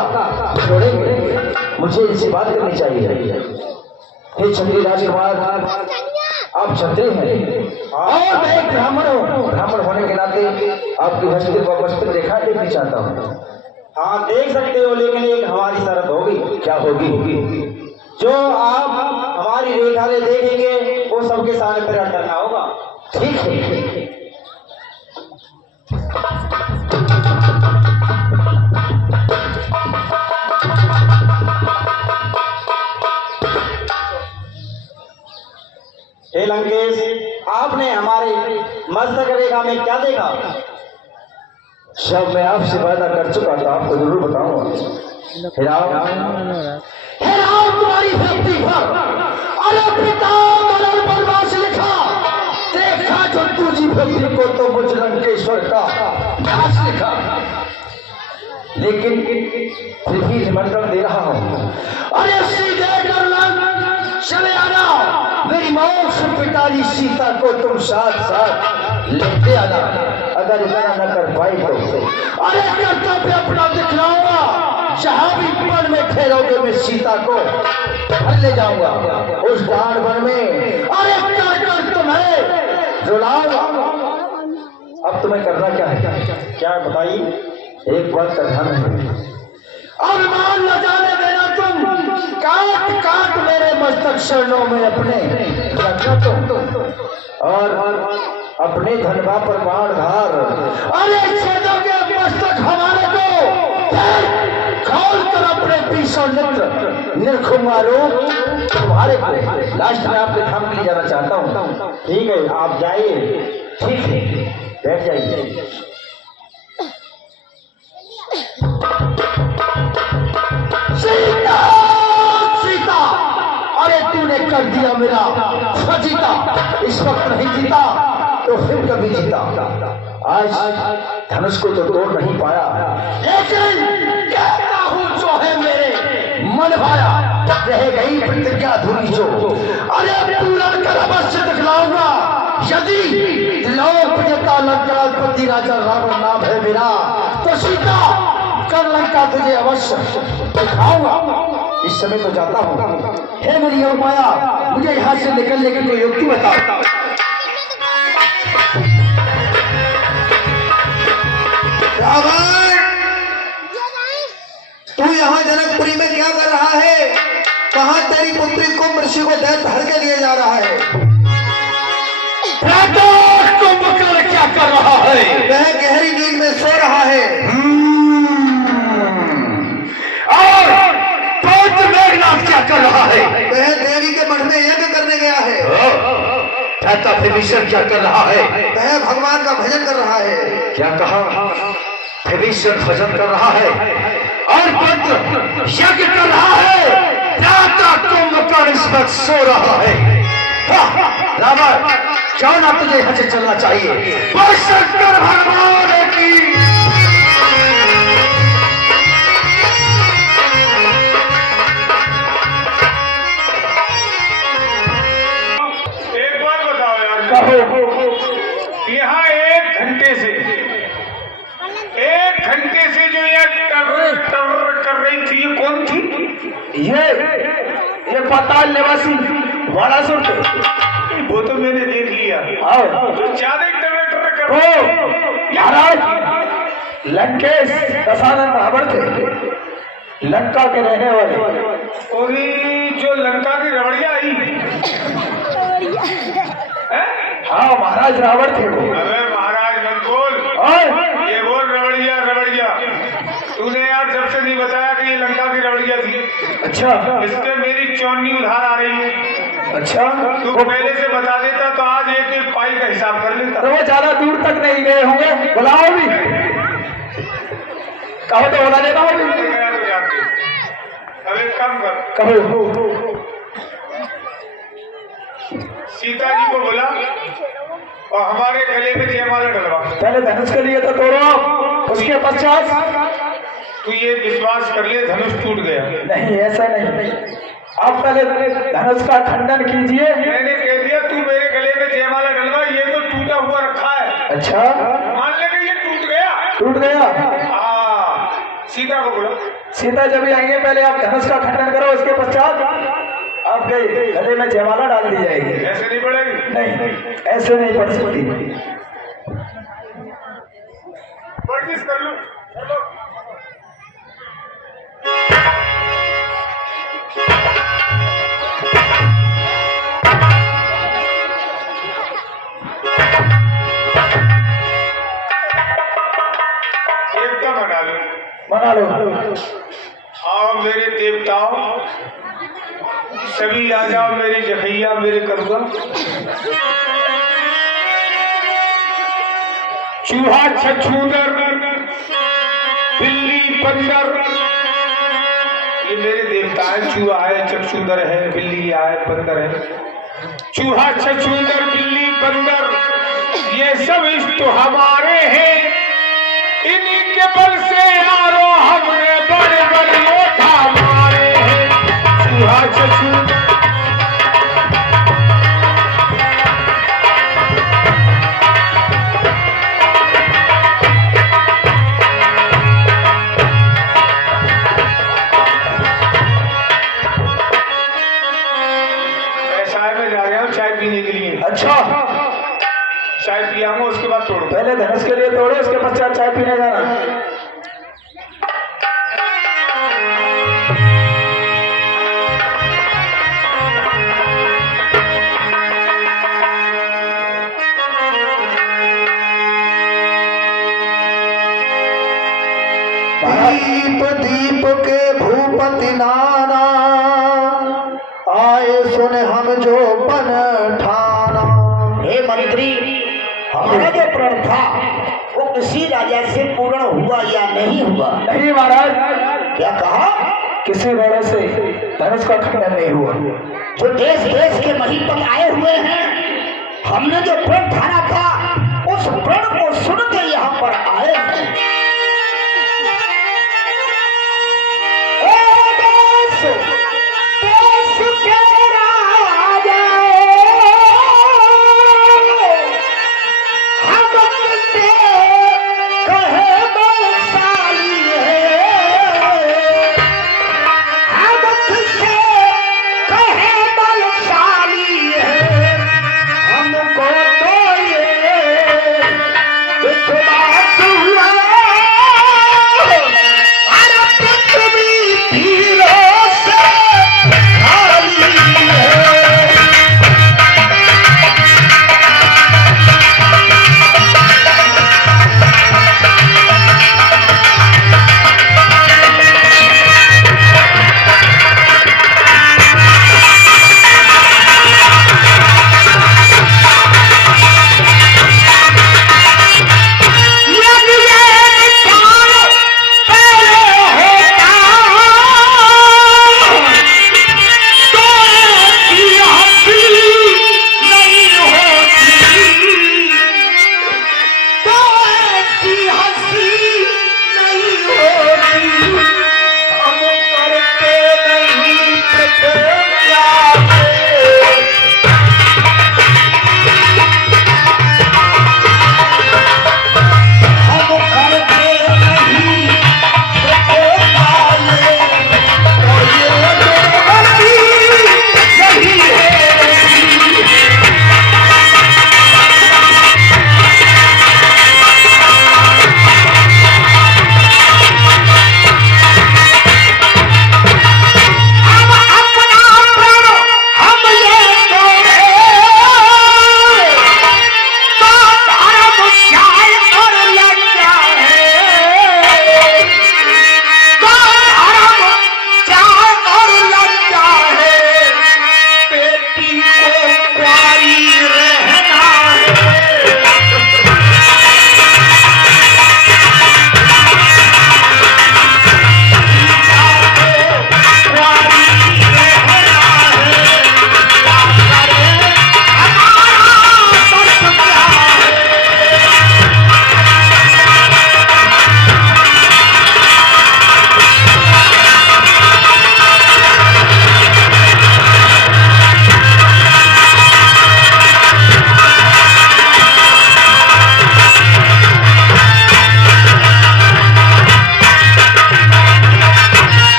जोड़ेंगे। मुझे इनसे बात करनी चाहिए। हे क्षत्रिय राजकुमार, आप क्षत्रिय हैं और मैं एक ब्राह्मण हूँ। ब्राह्मण होने के नाते आपकी वस्त्र रेखा देखनी चाहता हूँ। हाँ देख सकते हो, लेकिन एक हमारी शर्त होगी। क्या होगी? जो आप हमारी रेखा से देखेंगे वो सबके सामने प्रकट करना होगा। ठीक है। हे लंकेश, आपने हमारे मस्तक रेखा में क्या देखा? जब मैं आपसे वादा कर चुका था आपको जरूर बताऊंगा। हे राम, तुम्हारी भक्ति पर अरे पिता मरण परवास लिखा, देखा जो तुझी भक्ति को तो मुझ लंकेश्वर का नाश लिखा। लेकिन फिर भी निमंत्रण दे रहा हूँ। अरे सीधे कर चले आना, मेरी मौत से पिताजी सीता को तुम साथ साथ लेते आना। अगर इतना न कर पाई तो अरे कर्तव्य अपना दिखलाऊंगा। जहां भी पल में ठहरोगे मैं सीता को घर ले जाऊंगा उस डाढ़ वन में। अरे कर तुम्हें रुलाऊंगा। अब तुम्हें करना क्या है? क्या बताइए? एक बात का ध्यान है, अभिमान न जाने देना तुम। काट काट मेरे मस्तक शरणों में अपने रखना तुम और अपने धनवा पर बाण धार। अरे छेदोगे मस्तक हमारे को, खोल कर अपने पीछे नेत्र निरखूंगा रूप तुम्हारे को। लास्ट में आपके धाम के लिए जाना चाहता हूँ। ठीक है, आप जाइए। ठीक है, बैठ जाइए। सीता, सीता, अरे तूने कर दिया मेरा फजीता। इस वक्त नहीं जीता तो फिर कभी जीता। आज धनुष को तो तोड़ नहीं पाया, लेकिन कहता हूँ जो है मेरे मन भाया। रह गई प्रतिज्ञा अधूरी जो, अरे पूरा कर अवश्य दिखलाऊंगा। यदि लोक विजेता लंकापति राजा रावण नाम है मेरा तो सीता कर लंका तुझे अवश्य दिखाऊंगा। इस समय तो जाता हूँ। हे मेरी योग माया, मुझे यहाँ से निकलने की कोई युक्ति बता। रावण, तू यहाँ जनकपुरी में क्या कर रहा है? कहाँ तेरी पुत्री को ऋषि को दैत्य धर के लिए जा रहा है? कुंभकर्ण क्या कर रहा है? वह गहरी नींद में सो रहा है। और पौत्र मेघनाथ क्या कर रहा है? वह देवी के मठ में यज्ञ करने गया है। भ्राता विभीषण क्या कर रहा है? वह भगवान का भजन कर रहा है। क्या कहा? विभीषण भजन कर रहा है और पुत्र यज्ञ कर रहा है। भ्राता कुंभकर्ण इस वक्त सो रहा है। रावण, क्यों ना तुझे यहाँ से चलना चाहिए? बोल शंकर भगवान की। एक बात बताओ यार, कहो। यहाँ एक घंटे से जो ये टर कर रही थी, ये कौन थी? ये पाताल निवासी वाणासुर थे। वो तो मैंने देख लिया। जो ज्यादा टर कर ओ, रही थी। महाराज लंकेश दशानन रावण थे, लंका के रहने वाले। और ये जो लंका की रवड़िया आई, हाँ महाराज रावण थे वो। अबे महाराज मत बोल। और ये बोल रवड़िया रवड़िया। तूने यार जब से नहीं बताया कि ये लंका की रवड़िया थी। अच्छा, इस पे मेरी चौनी उधार आ रही है। अच्छा, तू पहले से बता देता तो आज एक एक पाई का हिसाब कर लेता। तो वो ज्यादा दूर तक नहीं गए होंगे, बुलाओ भी, कहो तो बुला देता हूँ। अब एक काम कर, कहो सीता जी को बुला और हमारे गले में जयमाला डलवा। पहले धनुष के लिए तो तोड़ो, उसके पश्चात तू ये विश्वास कर ले धनुष टूट गया। नहीं, ऐसा नहीं, आप पहले धनुष का खंडन कीजिए। मैंने कह दिया तू मेरे गले में जयमाला डलवा, ये तो टूटा हुआ रखा है। अच्छा, मान ले कि ये टूट गया। टूट गया। हाँ, सीता को बोलो। सीता जब भी आएंगे पहले आप धनुष का खंडन करो, उसके पश्चात आपके गले में जयमाला डाल दी जाएगी। ऐसे नहीं पड़ेगी? नहीं, ऐसे नहीं पड़ सकती। प्रैक्टिस कर लो, कर लो। एकता मना लो। आओ मेरे देवताओं, सभी आ जाओ मेरे जखैया, मेरे करुआ। चूहा छछूंदर बिल्ली बंदर, ये मेरे देवता है। चूहा है, चक्षुंदर है, बिल्ली है, बंदर है। चूहा छछूंदर बिल्ली बंदर ये सब इष्ट हमारे हैं। इन्हीं के बल से यारो हमने बड़े बड़े योद्धा मारे हैं। चूहा छछूंदर चाय पीने के लिए। अच्छा, चाय पियाऊंगा उसके बाद तोड़ो। पहले धनुष के लिए तोड़ो, उसके पश्चात चाय पीने जाना। दीप दीप के भूपति नाना, आए सुन हम जो बन ठाना। हे मंत्री, हमारा जो प्रण था वो किसी राजा से पूर्ण हुआ या नहीं हुआ? नहीं महाराज। क्या कहा? किसी राजा से धनुष का खंडन नहीं हुआ। जो देश देश के महीपत आए हुए हैं, हमने जो प्रण ठाना था उस प्रण को सुन के यहाँ पर आए हैं। हमको तो ये विश्वास हुआ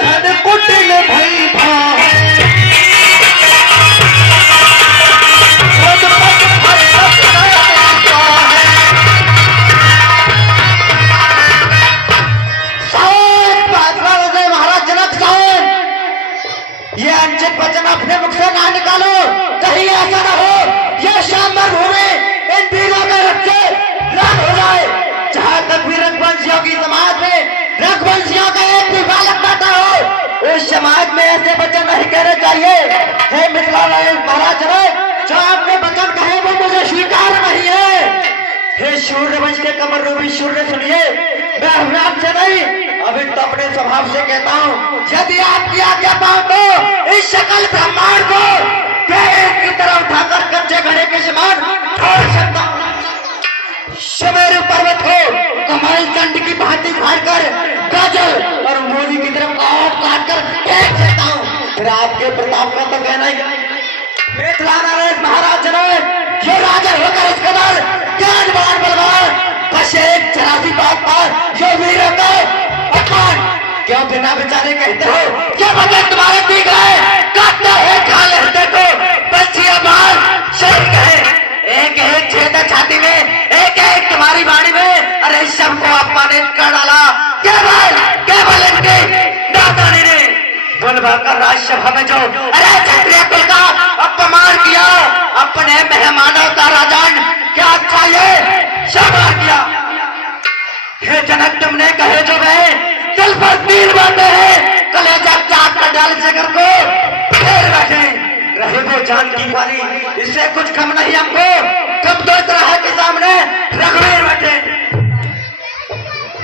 धन कुटिल भई भाव पद पद भटक रहता है। साहब महाराज जनक साहब, ये अंचित वचन अपने मुख से ना निकालो, कहीं ऐसा ना हो यह शानदार भूमि इन वीरों के रक्त से रंग हो जाए। जहां तक भी रघुवंशियों की समाज में रघुवंशियों का एक भी बालक बेटा हो, उस समाज में ऐसे वचन नहीं कहने चाहिए। हे मिथिला महाराज जनक, जो आपने वचन कहे वो मुझे स्वीकार नहीं है। हे सूर्यवंश के कमर रूपी सूर्य सुनिए, मैं अभिमान से नहीं अभी तो अपने स्वभाव से कहता हूँ, यदि आपकी आज्ञा पाओ तो इस सकल ब्रह्मांड को एक की तरह उठाकर कच्चे घड़े के समान छोड़ सकता हूँ। सुमेरु पर्वत को कमाल दंड की भांति फाड़कर गाजर और मूली की तरफ काट कर फेंक सकता हूँ। फिर आपके प्रताप का तो कहना ही मिथिला नरेश महाराज जनक, जो राजा होकर इस कदर ज्ञानवान बलवान बस एक 84 बात पर जो वीर का अपमान क्यों बिना बेचारे कहते हो? क्या बदले तुम्हारे पीक है काटते हैं खा लेते को बच्चियां मार शरीर कहे एक एक छेद छाती में, एक एक तुम्हारी बाड़ी में, अरे सबको अपमानित कर डाला। केवल इनके दादानी ने बुलवाकर राज्यसभा में जो अरे क्षत्रिय कुल का अपमान किया, अपने मेहमानों का राजन क्या अच्छा ये सवार किया। हे जनक, तुमने कहे जो गए दिल पर तीर बांधे हैं, कलेजा चाट कर डाल जिगर को फिर बैठे रहे वो जान की बारी, इससे कुछ कम नहीं हमको। कब तो इतना है कि सामने रघुवीर बैठे,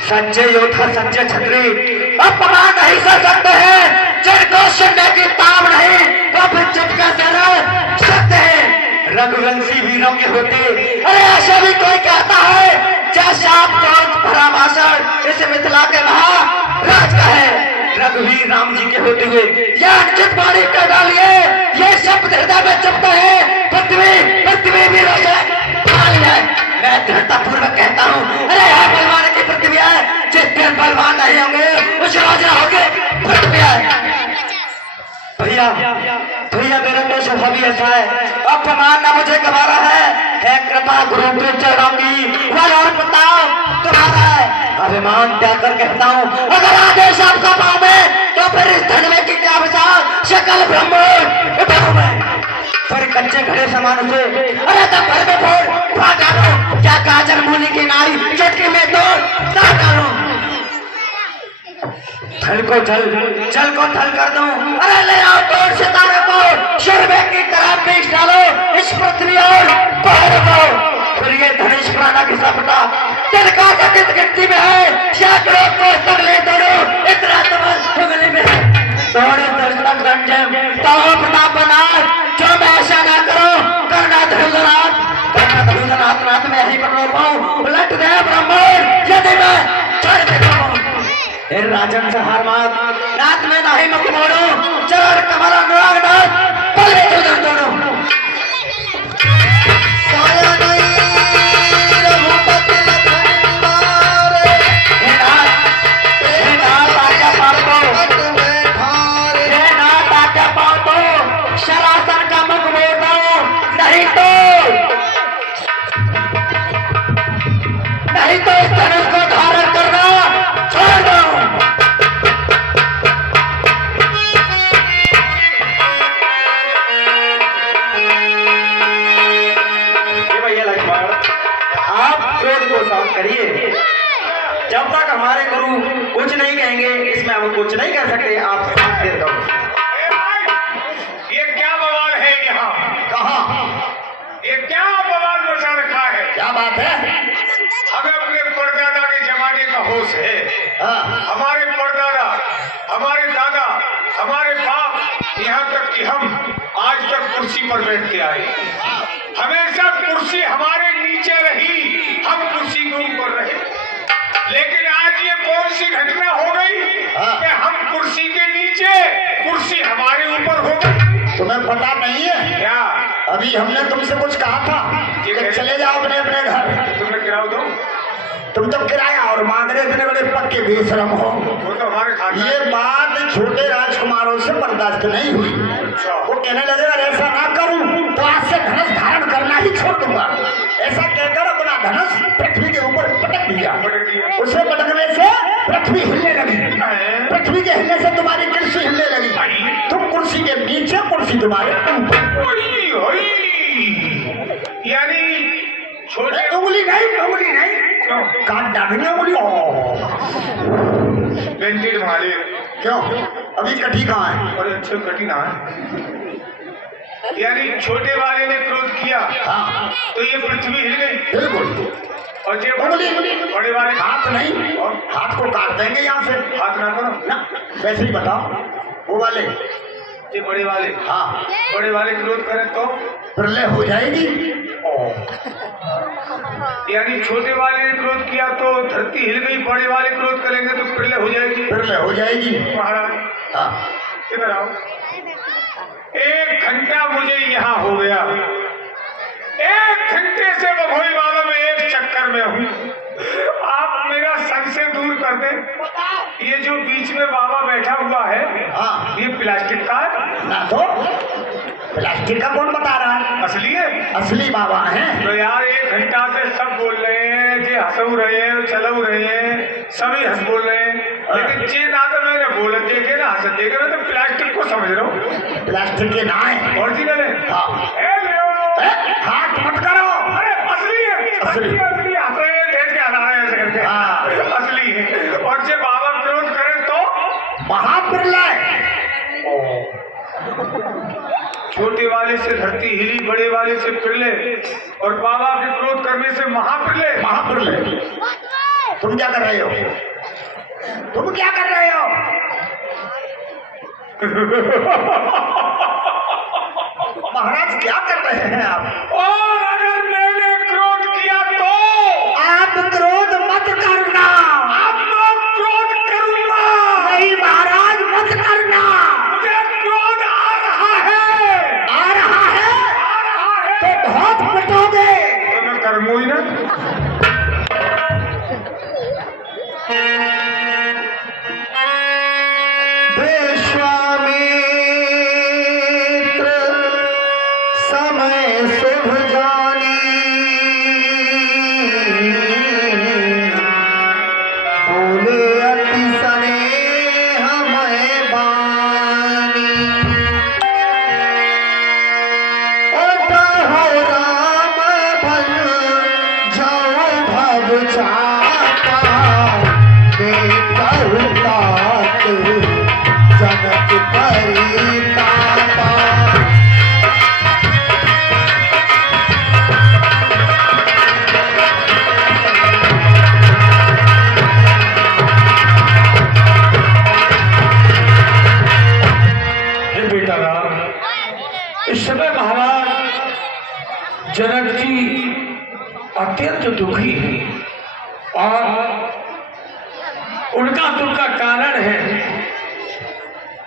सच्चे योद्धा सच्चे छत्री अपमान नहीं कर सकते हैं, जिनको सुनने की ताब नहीं वो फिर चुपके से रह सकते हैं। रघुवंशी वीरों के होते अरे ऐसा भी कोई कहता है जैसा आप भरा भाषण इस मिथिला के महाराज का है। रघुवीर राम जी के होते हुए यह अंकित वाणी कर डालिए, ये शब्द हृदय में चुपता है। पृथ्वी भी रोशन है। मैं दृढ़ता पूर्वक कहता हूँ, अरे यहाँ बलवान की पृथ्वी है, जिस दिन बलवान नहीं होंगे उस रोज होंगे पृथ्वी है। भैया मेरे तो स्वभाव ही ऐसा है, अपमान ना मुझे गवारा है कृपा गुरु के चरणों की बल और प्रताप तुम्हारा है। अभिमान त्याग कर कहता हूँ, अगर आदेश आपका पावे तो फिर इस धन में की क्या विचार सकल ब्रह्मांड उठाऊं मैं फिर कच्चे घड़े समान से अरे तब भर में फोड़ फाड़ डालो, क्या गाजर मूली की नाई चटकी में तोड़ डालो, थल को थल कर दूं, अरे ले आओ तोड़ सितारे को शर्बे की तरह पीस डालो इस पृथ्वी और पहाड़ को। फिर ये धनुष पुराना घिसा पटा तिनका किस गिनती में है, सैकड़ों को तगले तोड़ो इतना तमस उंगली में है, तोड़े दर्शक रंजन तो प्रताप बना, जो मैं ऐसा ना करो करना धनुषनाथ नाथ में यही पर पाऊं उलट दे ब्रह्मांड यदि मैं चढ़ देखा राजन से हार मान नाथ में नहीं मुख मोड़ो, चरण कमल अनुराग नाथ पल में तुझे तोड़ो। साया नहीं रघुपति लखन मारे, हे नाथ आज्ञा पाल दो, शरासन का मुख मोड़ दो, नहीं तो इस धनुष को धारण करना छोड़ दो। करिए, जब तक हमारे गुरु कुछ नहीं कहेंगे इसमें हम कुछ नहीं कर सकते। आप दे दो। ये क्या बवाल है यहाँ? कहाँ? ये क्या बवाल मचा रखा है? क्या बात है? हमें अपने परदादा के जमाने का होश है। हमारे परदादा, हमारे दादा, हमारे बाप, यहाँ तक कि हम आज तक कुर्सी पर बैठते आए, हमेशा कुर्सी हमारे नीचे रही, हम कुर्सी के ऊपर रहे। लेकिन आज ये कौन सी घटना हो गई कि हम कुर्सी के नीचे, कुर्सी हमारे ऊपर हो गई? तुम्हें पता नहीं है क्या? अभी हमने तुमसे कुछ कहा था कि चले जाओ अपने अपने घर। तुम्हें किराया दो, तुम तो किराया और मांग रहे इतने बड़े पक्के बेशरम हो। वो तो हमारे खाते। ये बात छोटे राजकुमारों से बर्दाश्त नहीं हुई। वो कहने लगे अगर ऐसा ना करूं तो आज से धनुष धारण करना ही छोड़ दूंगा। ऐसा कहकर अपना धनुष पृथ्वी के ऊपर पटक दिया। उसे पटकने से पृथ्वी हिलने लगी। पृथ्वी के हिलने से तुम्हारी कुर्सी हिलने लगी। तुम कुर्सी के नीचे, कुर्सी तुम्हारे ऊपर। यानी छोटे उंगली नहीं काट डालेंगे उंगली। पेंटेड मारे क्यों अभी कटी कहाँ है? और अच्छे कठिन है। यानी छोटे वाले ने क्रोध किया हाँ तो ये पृथ्वी हिल गई। बिल्कुल। और जो उंगली बड़े वाले हाथ नहीं, और हाथ को काट देंगे यहाँ से। हाथ ना करो ना वैसे ही बताओ। वो वाले ये बड़े वाले, हाँ बड़े वाले क्रोध करें तो प्रलय हो जाएगी। यानी छोटे वाले ने क्रोध किया तो धरती हिल गई, बड़े वाले क्रोध करेंगे तो प्रलय हो जाएगी। प्रलय हो जाएगी। महाराज हाँ इधर आओ। 1 घंटा मुझे यहाँ हो गया। 1 घंटे से बभोई वालों में एक चक्कर में हूँ। आप मेरा संशय दूर कर दें। ये जो बीच में बाबा बैठा हुआ है, हाँ ये प्लास्टिक का है ना? तो प्लास्टिक का कौन बता रहा है? असली है। असली बाबा है। तो यार 1 घंटा से सब बोल रहे हैं, जे हंसू रहे हैं, चलू रहे हैं, सभी हंस बोल रहे हैं, लेकिन जे ना तो मैंने बोल देखे ना हंस देखे, मैं तो प्लास्टिक को समझ रहा हूँ। प्लास्टिक के ना है, ओरिजिनल है। हाँ। ए, ले हाथ मत करो। अरे असली है, असली असली हंस रहे हैं, देख के हंसा रहे हैं ऐसे करके। हाँ। असली है। और जे बाबा क्रोध करें तो महाप्रलय। छोटे वाले से धरती हिली, बड़े वाले से प्रलय, और बाबा के क्रोध करने से महाप्रलय। महाप्रलय। तुम क्या कर रहे हो? तुम क्या कर रहे हो? महाराज क्या कर रहे हैं आप? और अगर मैंने क्रोध किया तो आप क्रोध मत करना। आप लोग क्रोध करूंगा। नहीं महाराज मत करना। मुझे क्रोध आ रहा है। आ रहा है आ रहा है तो बहुत पिटोगे। तो मैं करूंगा ही ना। विश्वामित्र समय शुभ जानी, बोले अति स्नेह मैं बानी। हो राम भज जाओ भव चापा, कहु तात जनक परितापा। हे बेटा राम, इस समय महाराज जनक जी अत्यंत दुखी हैं और उनका दुख का कारण है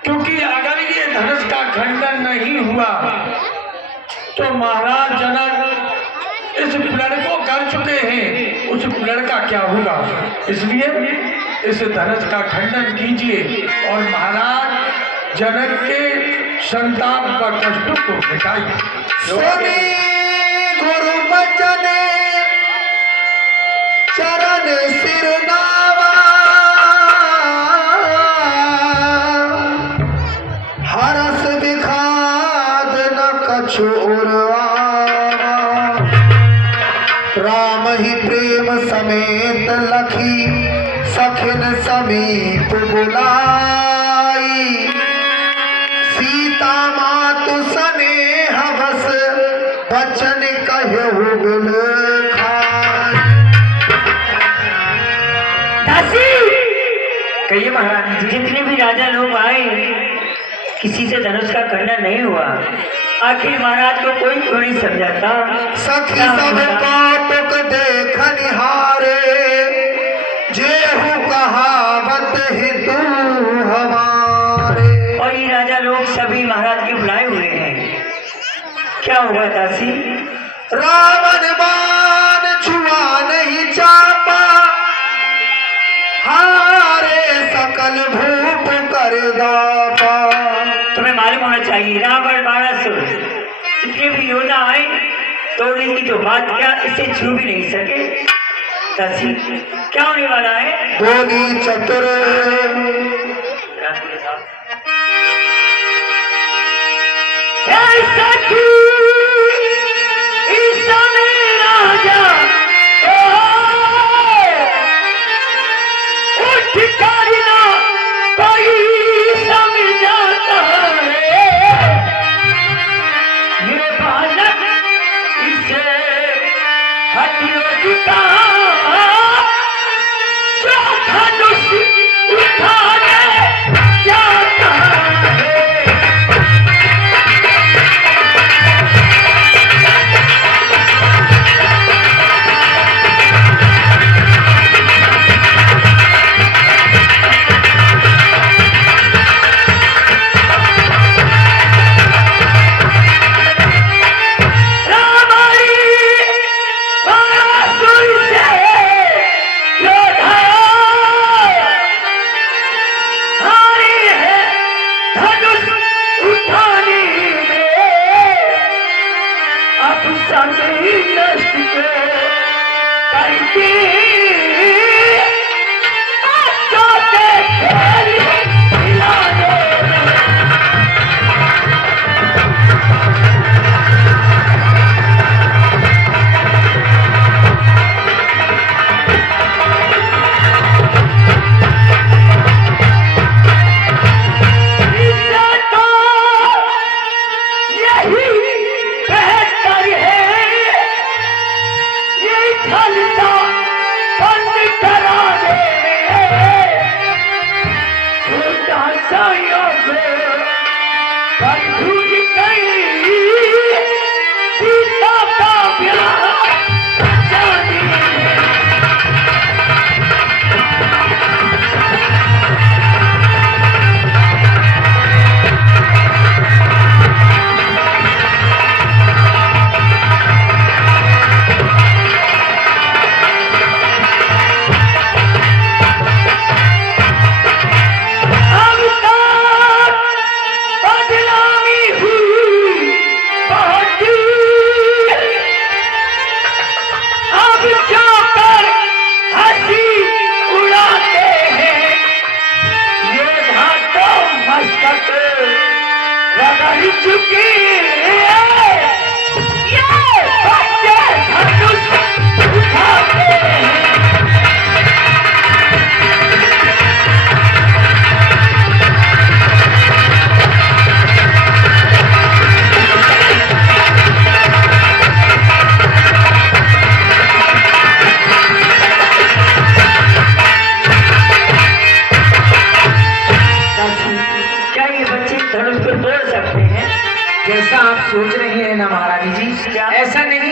क्योंकि अगर ये धनुष का खंडन नहीं हुआ तो महाराज जनक इस प्रण को कर चुके हैं, उस प्रण का क्या होगा। इसलिए इस धनुष का खंडन कीजिए और महाराज जनक के संताप व कष्टों को मिटाइए। सुनी गुरु बचन चरण सिर नावा, हरस विखाद न कछु उरवा। राम ही प्रेम समेत लखी सखिन समीप बुलाई। सीता मातु स्नेह बस बचन कहु बिल खाई। दासी कहिए महाराज, जितने भी राजा लोग आए किसी से धनुष का खंडन नहीं हुआ। आखिर महाराज को कोई क्यों नहीं समझाता। सखी सब कौतुक देख निहारे, जेहु कहावत हितु हमारे। और ये राजा लोग सभी महाराज के बुलाए हुए हैं। क्या हुआ दासी? रावण बाण छुआ नहीं चापा, हारे सकल भूप कर मर्दाबा। तुम्हें मालूम होना चाहिए रावण 1200 जितने भी योद्धा आए तोड़ने की तो बात क्या, इसे छू भी नहीं सके। दासी क्या होने वाला है? बोली चतुर जैसा आप सोच रही हैं ना महारानी जी, ऐसा नहीं।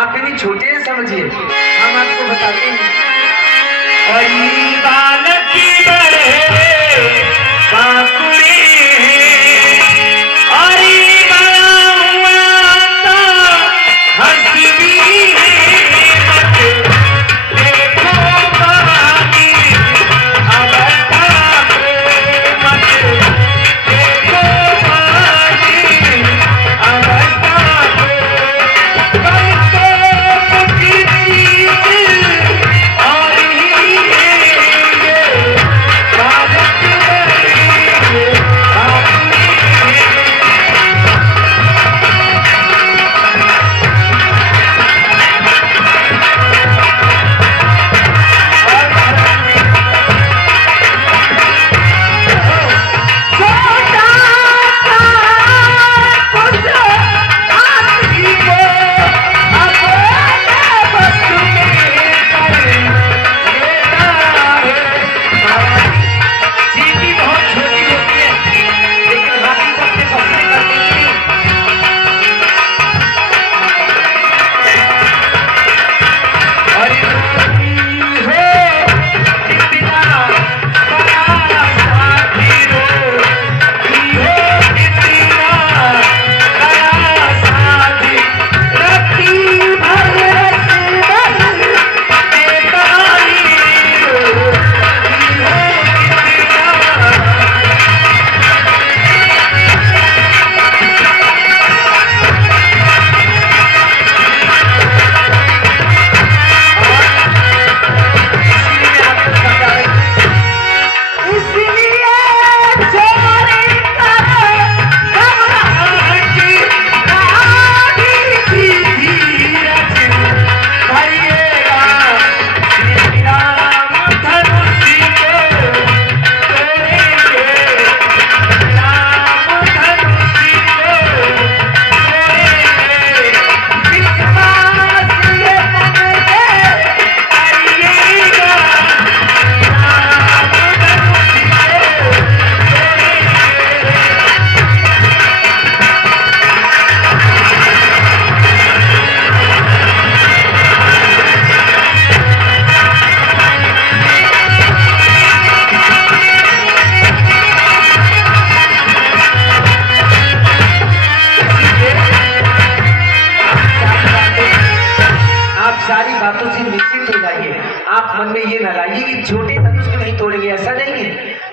आप इतनी छोटे हैं समझिए, हम आपको बताते हैं।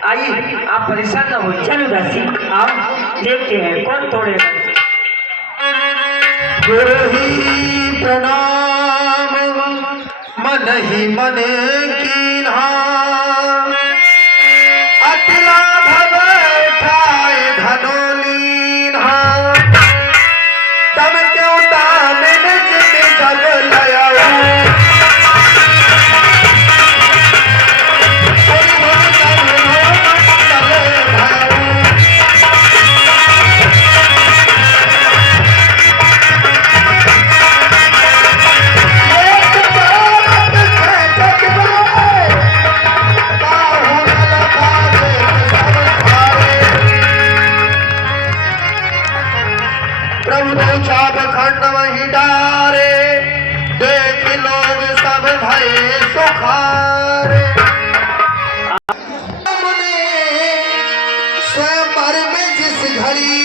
आइए आप परेशान ना होइए। चलो दासी आओ देखते हैं कौन तोड़ेगा। गुरु ही प्रणाम मन ही मन कीन्हा अतिला भव ठाय धनोलीन्हा तब क्यों तामिन जिन जग लया प्रभु तो चाप खंड वही डारे देख लोग सब भय सुखारे हमने स्वयं पर में जिस घड़ी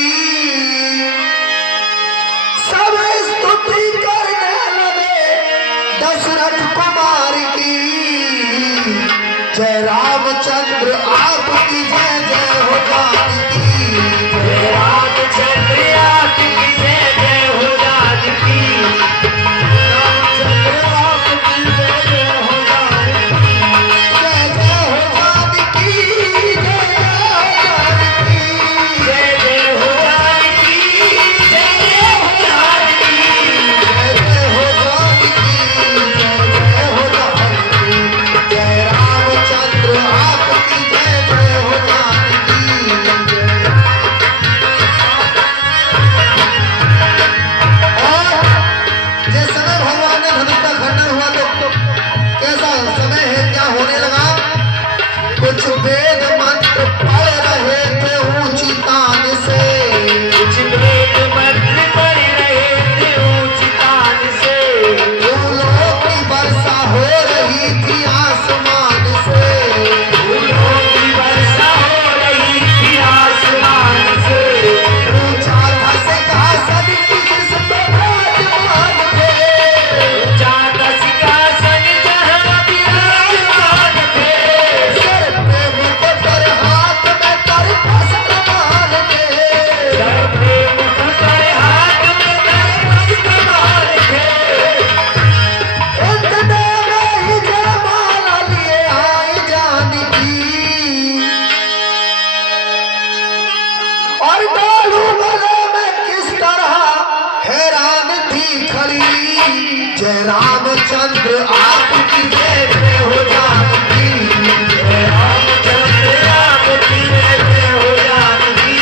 सब स्तुति करने लगे दशरथ कुमार की जय रामचंद्र आपकी जय जय हो जानकी जय रामचंद्र आपकी जय जय हो जानकी रामचंद्र आपकी जय जय हो जानकी जय जय हो जानकी जय जय हो जानकी जय जय हो जानकी जय जय हो जानकी जय जय हो जानकी जय रामचंद्र आपकी जय जय हो जानकी जिस समय भगवान ने धनुष का खंडन हुआ तो कैसा समय है, क्या होने लगा। कुछ वेद मंत्र पढ़ रहे थे ऊंची तान से कुछ वेद मंत्र पढ़ रहे थे ऊंची तान से फूलों की वर्षा हो रही थी आसमान से फूलों की वर्षा हो रही थी आसमान से ऊंचा था सिंहासन की जिस पे विराजमान थे ऊंचा था सिंहासन जहाँ विराजमान थे सर पे मुकुट और हाथ में कर पसमान थे सर पे मुकुट और हाथ में कर पसमान थे इतने में ही जयमाला लिए आई जानकी और डालू गले में किस तरह हैरान थी खड़ी जय रामचंद्र आपकी जय जय हो जानकी जय रामचंद्र आपकी जय जय हो जानकी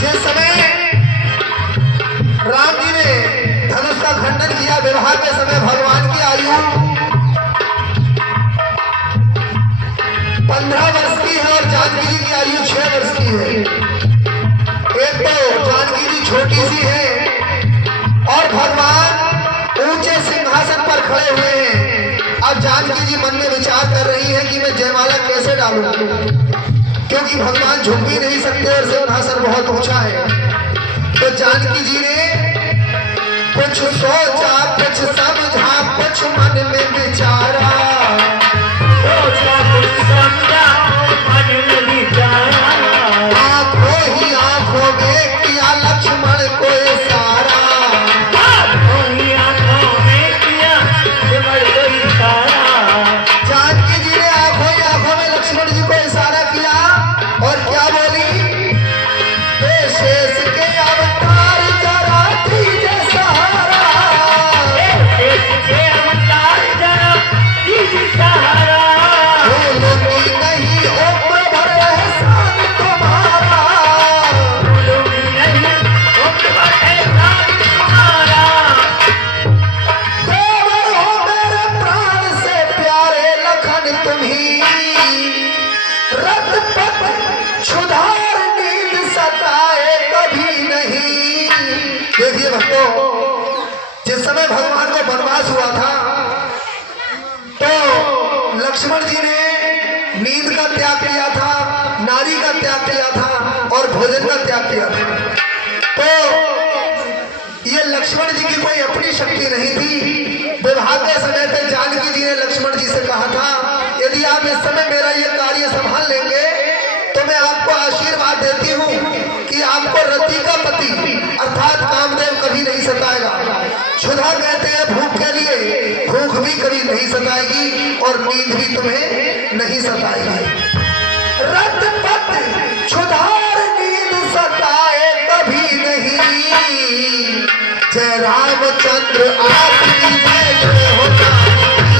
जिस समय राम जी ने धनुष का खंडन किया विवाह के समय भगवान की आयु 15 वर्ष की है और जानकी जी की आयु 6 वर्ष की है। एक तो जानकी जी छोटी सी है और भगवान ऊंचे सिंहासन पर खड़े हुए हैं। अब जानकी जी मन में विचार कर रही है कि मैं जयमाला कैसे डालूं, क्योंकि भगवान झुक भी नहीं सकते और सिंहासन बहुत ऊंचा है। तो जानकी जी ने कुछ सोचा कुछ समझा कुछ मन में विचारा सोचा कुछ समझा मन में विचारा आंखों ही आंखों में किया लक्ष्मण को इशारा आंखों ही आंखों में किया लक्ष्मण को इशारा जानकी जी ने आंखों ही आंखों में लक्ष्मण जी को इशारा किया और क्या बोली शेष के अवतार जरा दीजिए सहारा शेष के अवतार जरा दीजिए सहारा भूलूंगी नहीं ओ प्रभु एहसान तुम्हारा भूलूंगी नहीं ओ प्रभु एहसान तुम्हारा देवर हो मेरे प्राण से प्यारे लखन तुम्ही रत पत क्षुधार नींद सताए कभी नहीं। देखिए भक्तों, जिस समय भगवान को वनवास हुआ था तो लक्ष्मण जी ने नींद का त्याग किया था, नारी का त्याग किया था और भोजन का त्याग किया था। तो शक्ति नहीं थी। विवाह के समय पे जानकी जी ने लक्ष्मण जी से कहा था, यदि आप इस समय मेरा ये कार्य संभाल लेंगे तो मैं आपको आशीर्वाद देती हूँ कि आपको रति का पति अर्थात कामदेव कभी नहीं सताएगा। क्षुधा कहते हैं भूख के लिए, भूख भी कभी नहीं सताएगी और नींद भी तुम्हें नहीं सताएगी। रत पत क्षुधार नींद सताए कभी नहीं। जय रामचंद्र आपकी जय जय हो जानकी।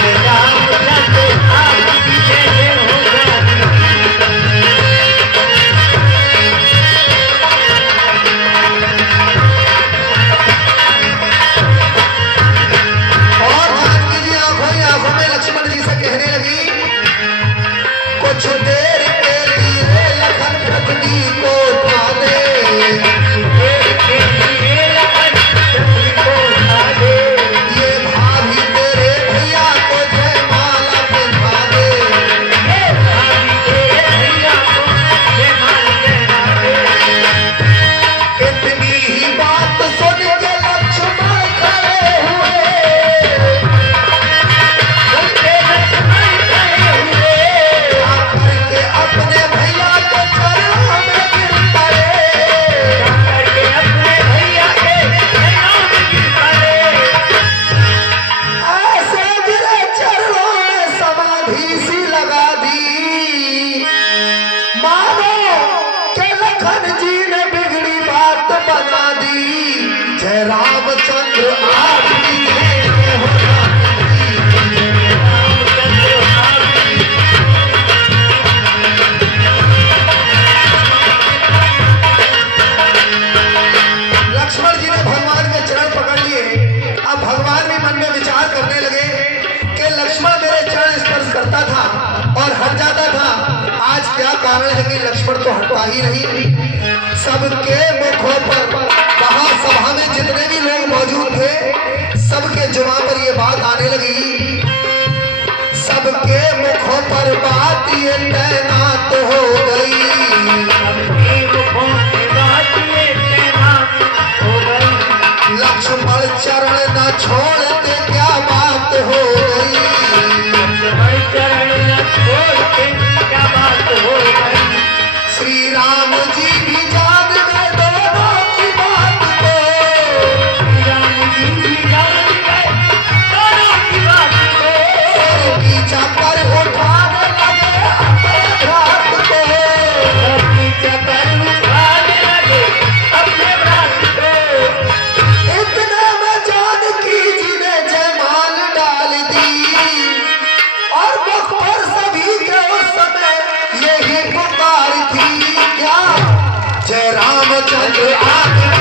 जय रामचंद्र आपकी जय जय हो जानकी। और जानकी जी आंखों ही आंखों में लक्ष्मण जी से कहने लगी, कुछ देर के लिए लखन पत्नी को उठा दे। ये भाभी तेरे भैया को जयमाला पहना दे। इतनी ही बात सुन के लक्ष्मण खड़े हुए। आकर के अपने भैया के चरणों में गिर पड़े। ऐसे गिरे चरणों में समाधि सी लगा दी। मानो के लखन जी ने बिगड़ी बात बना दी। जय रामचंद्र आपकी जय जय हो जानकी। जय रामचंद्र आपकी। लक्ष्मण जी ने भगवान के चरण पकड़ लिए। अब भगवान भी मन में विचार करने लगे कि लक्ष्मण मेरे चरण स्पर्श करता था और हट जाता था, आज क्या कारण है कि लक्ष्मण तो हटता ही नहीं। सबके मुखों पर, वहां सभा में जितने भी लोग मौजूद थे, सबके जुबान पर ये बात आने लगी। सबके मुखों पर बात ये तैनात हो गई। लक्ष्मण चरण न छोड़ते क्या बात हो गई। श्री राम जी भी जान गए दोनों की बात को। पीछा कर उठाने लगे अपने भ्रात को। इतने में जानकी जी ने जयमाल डाल दी और मुख पर सभी के उस समय यही पुकार थी, क्या जय रामचंद्र आपकी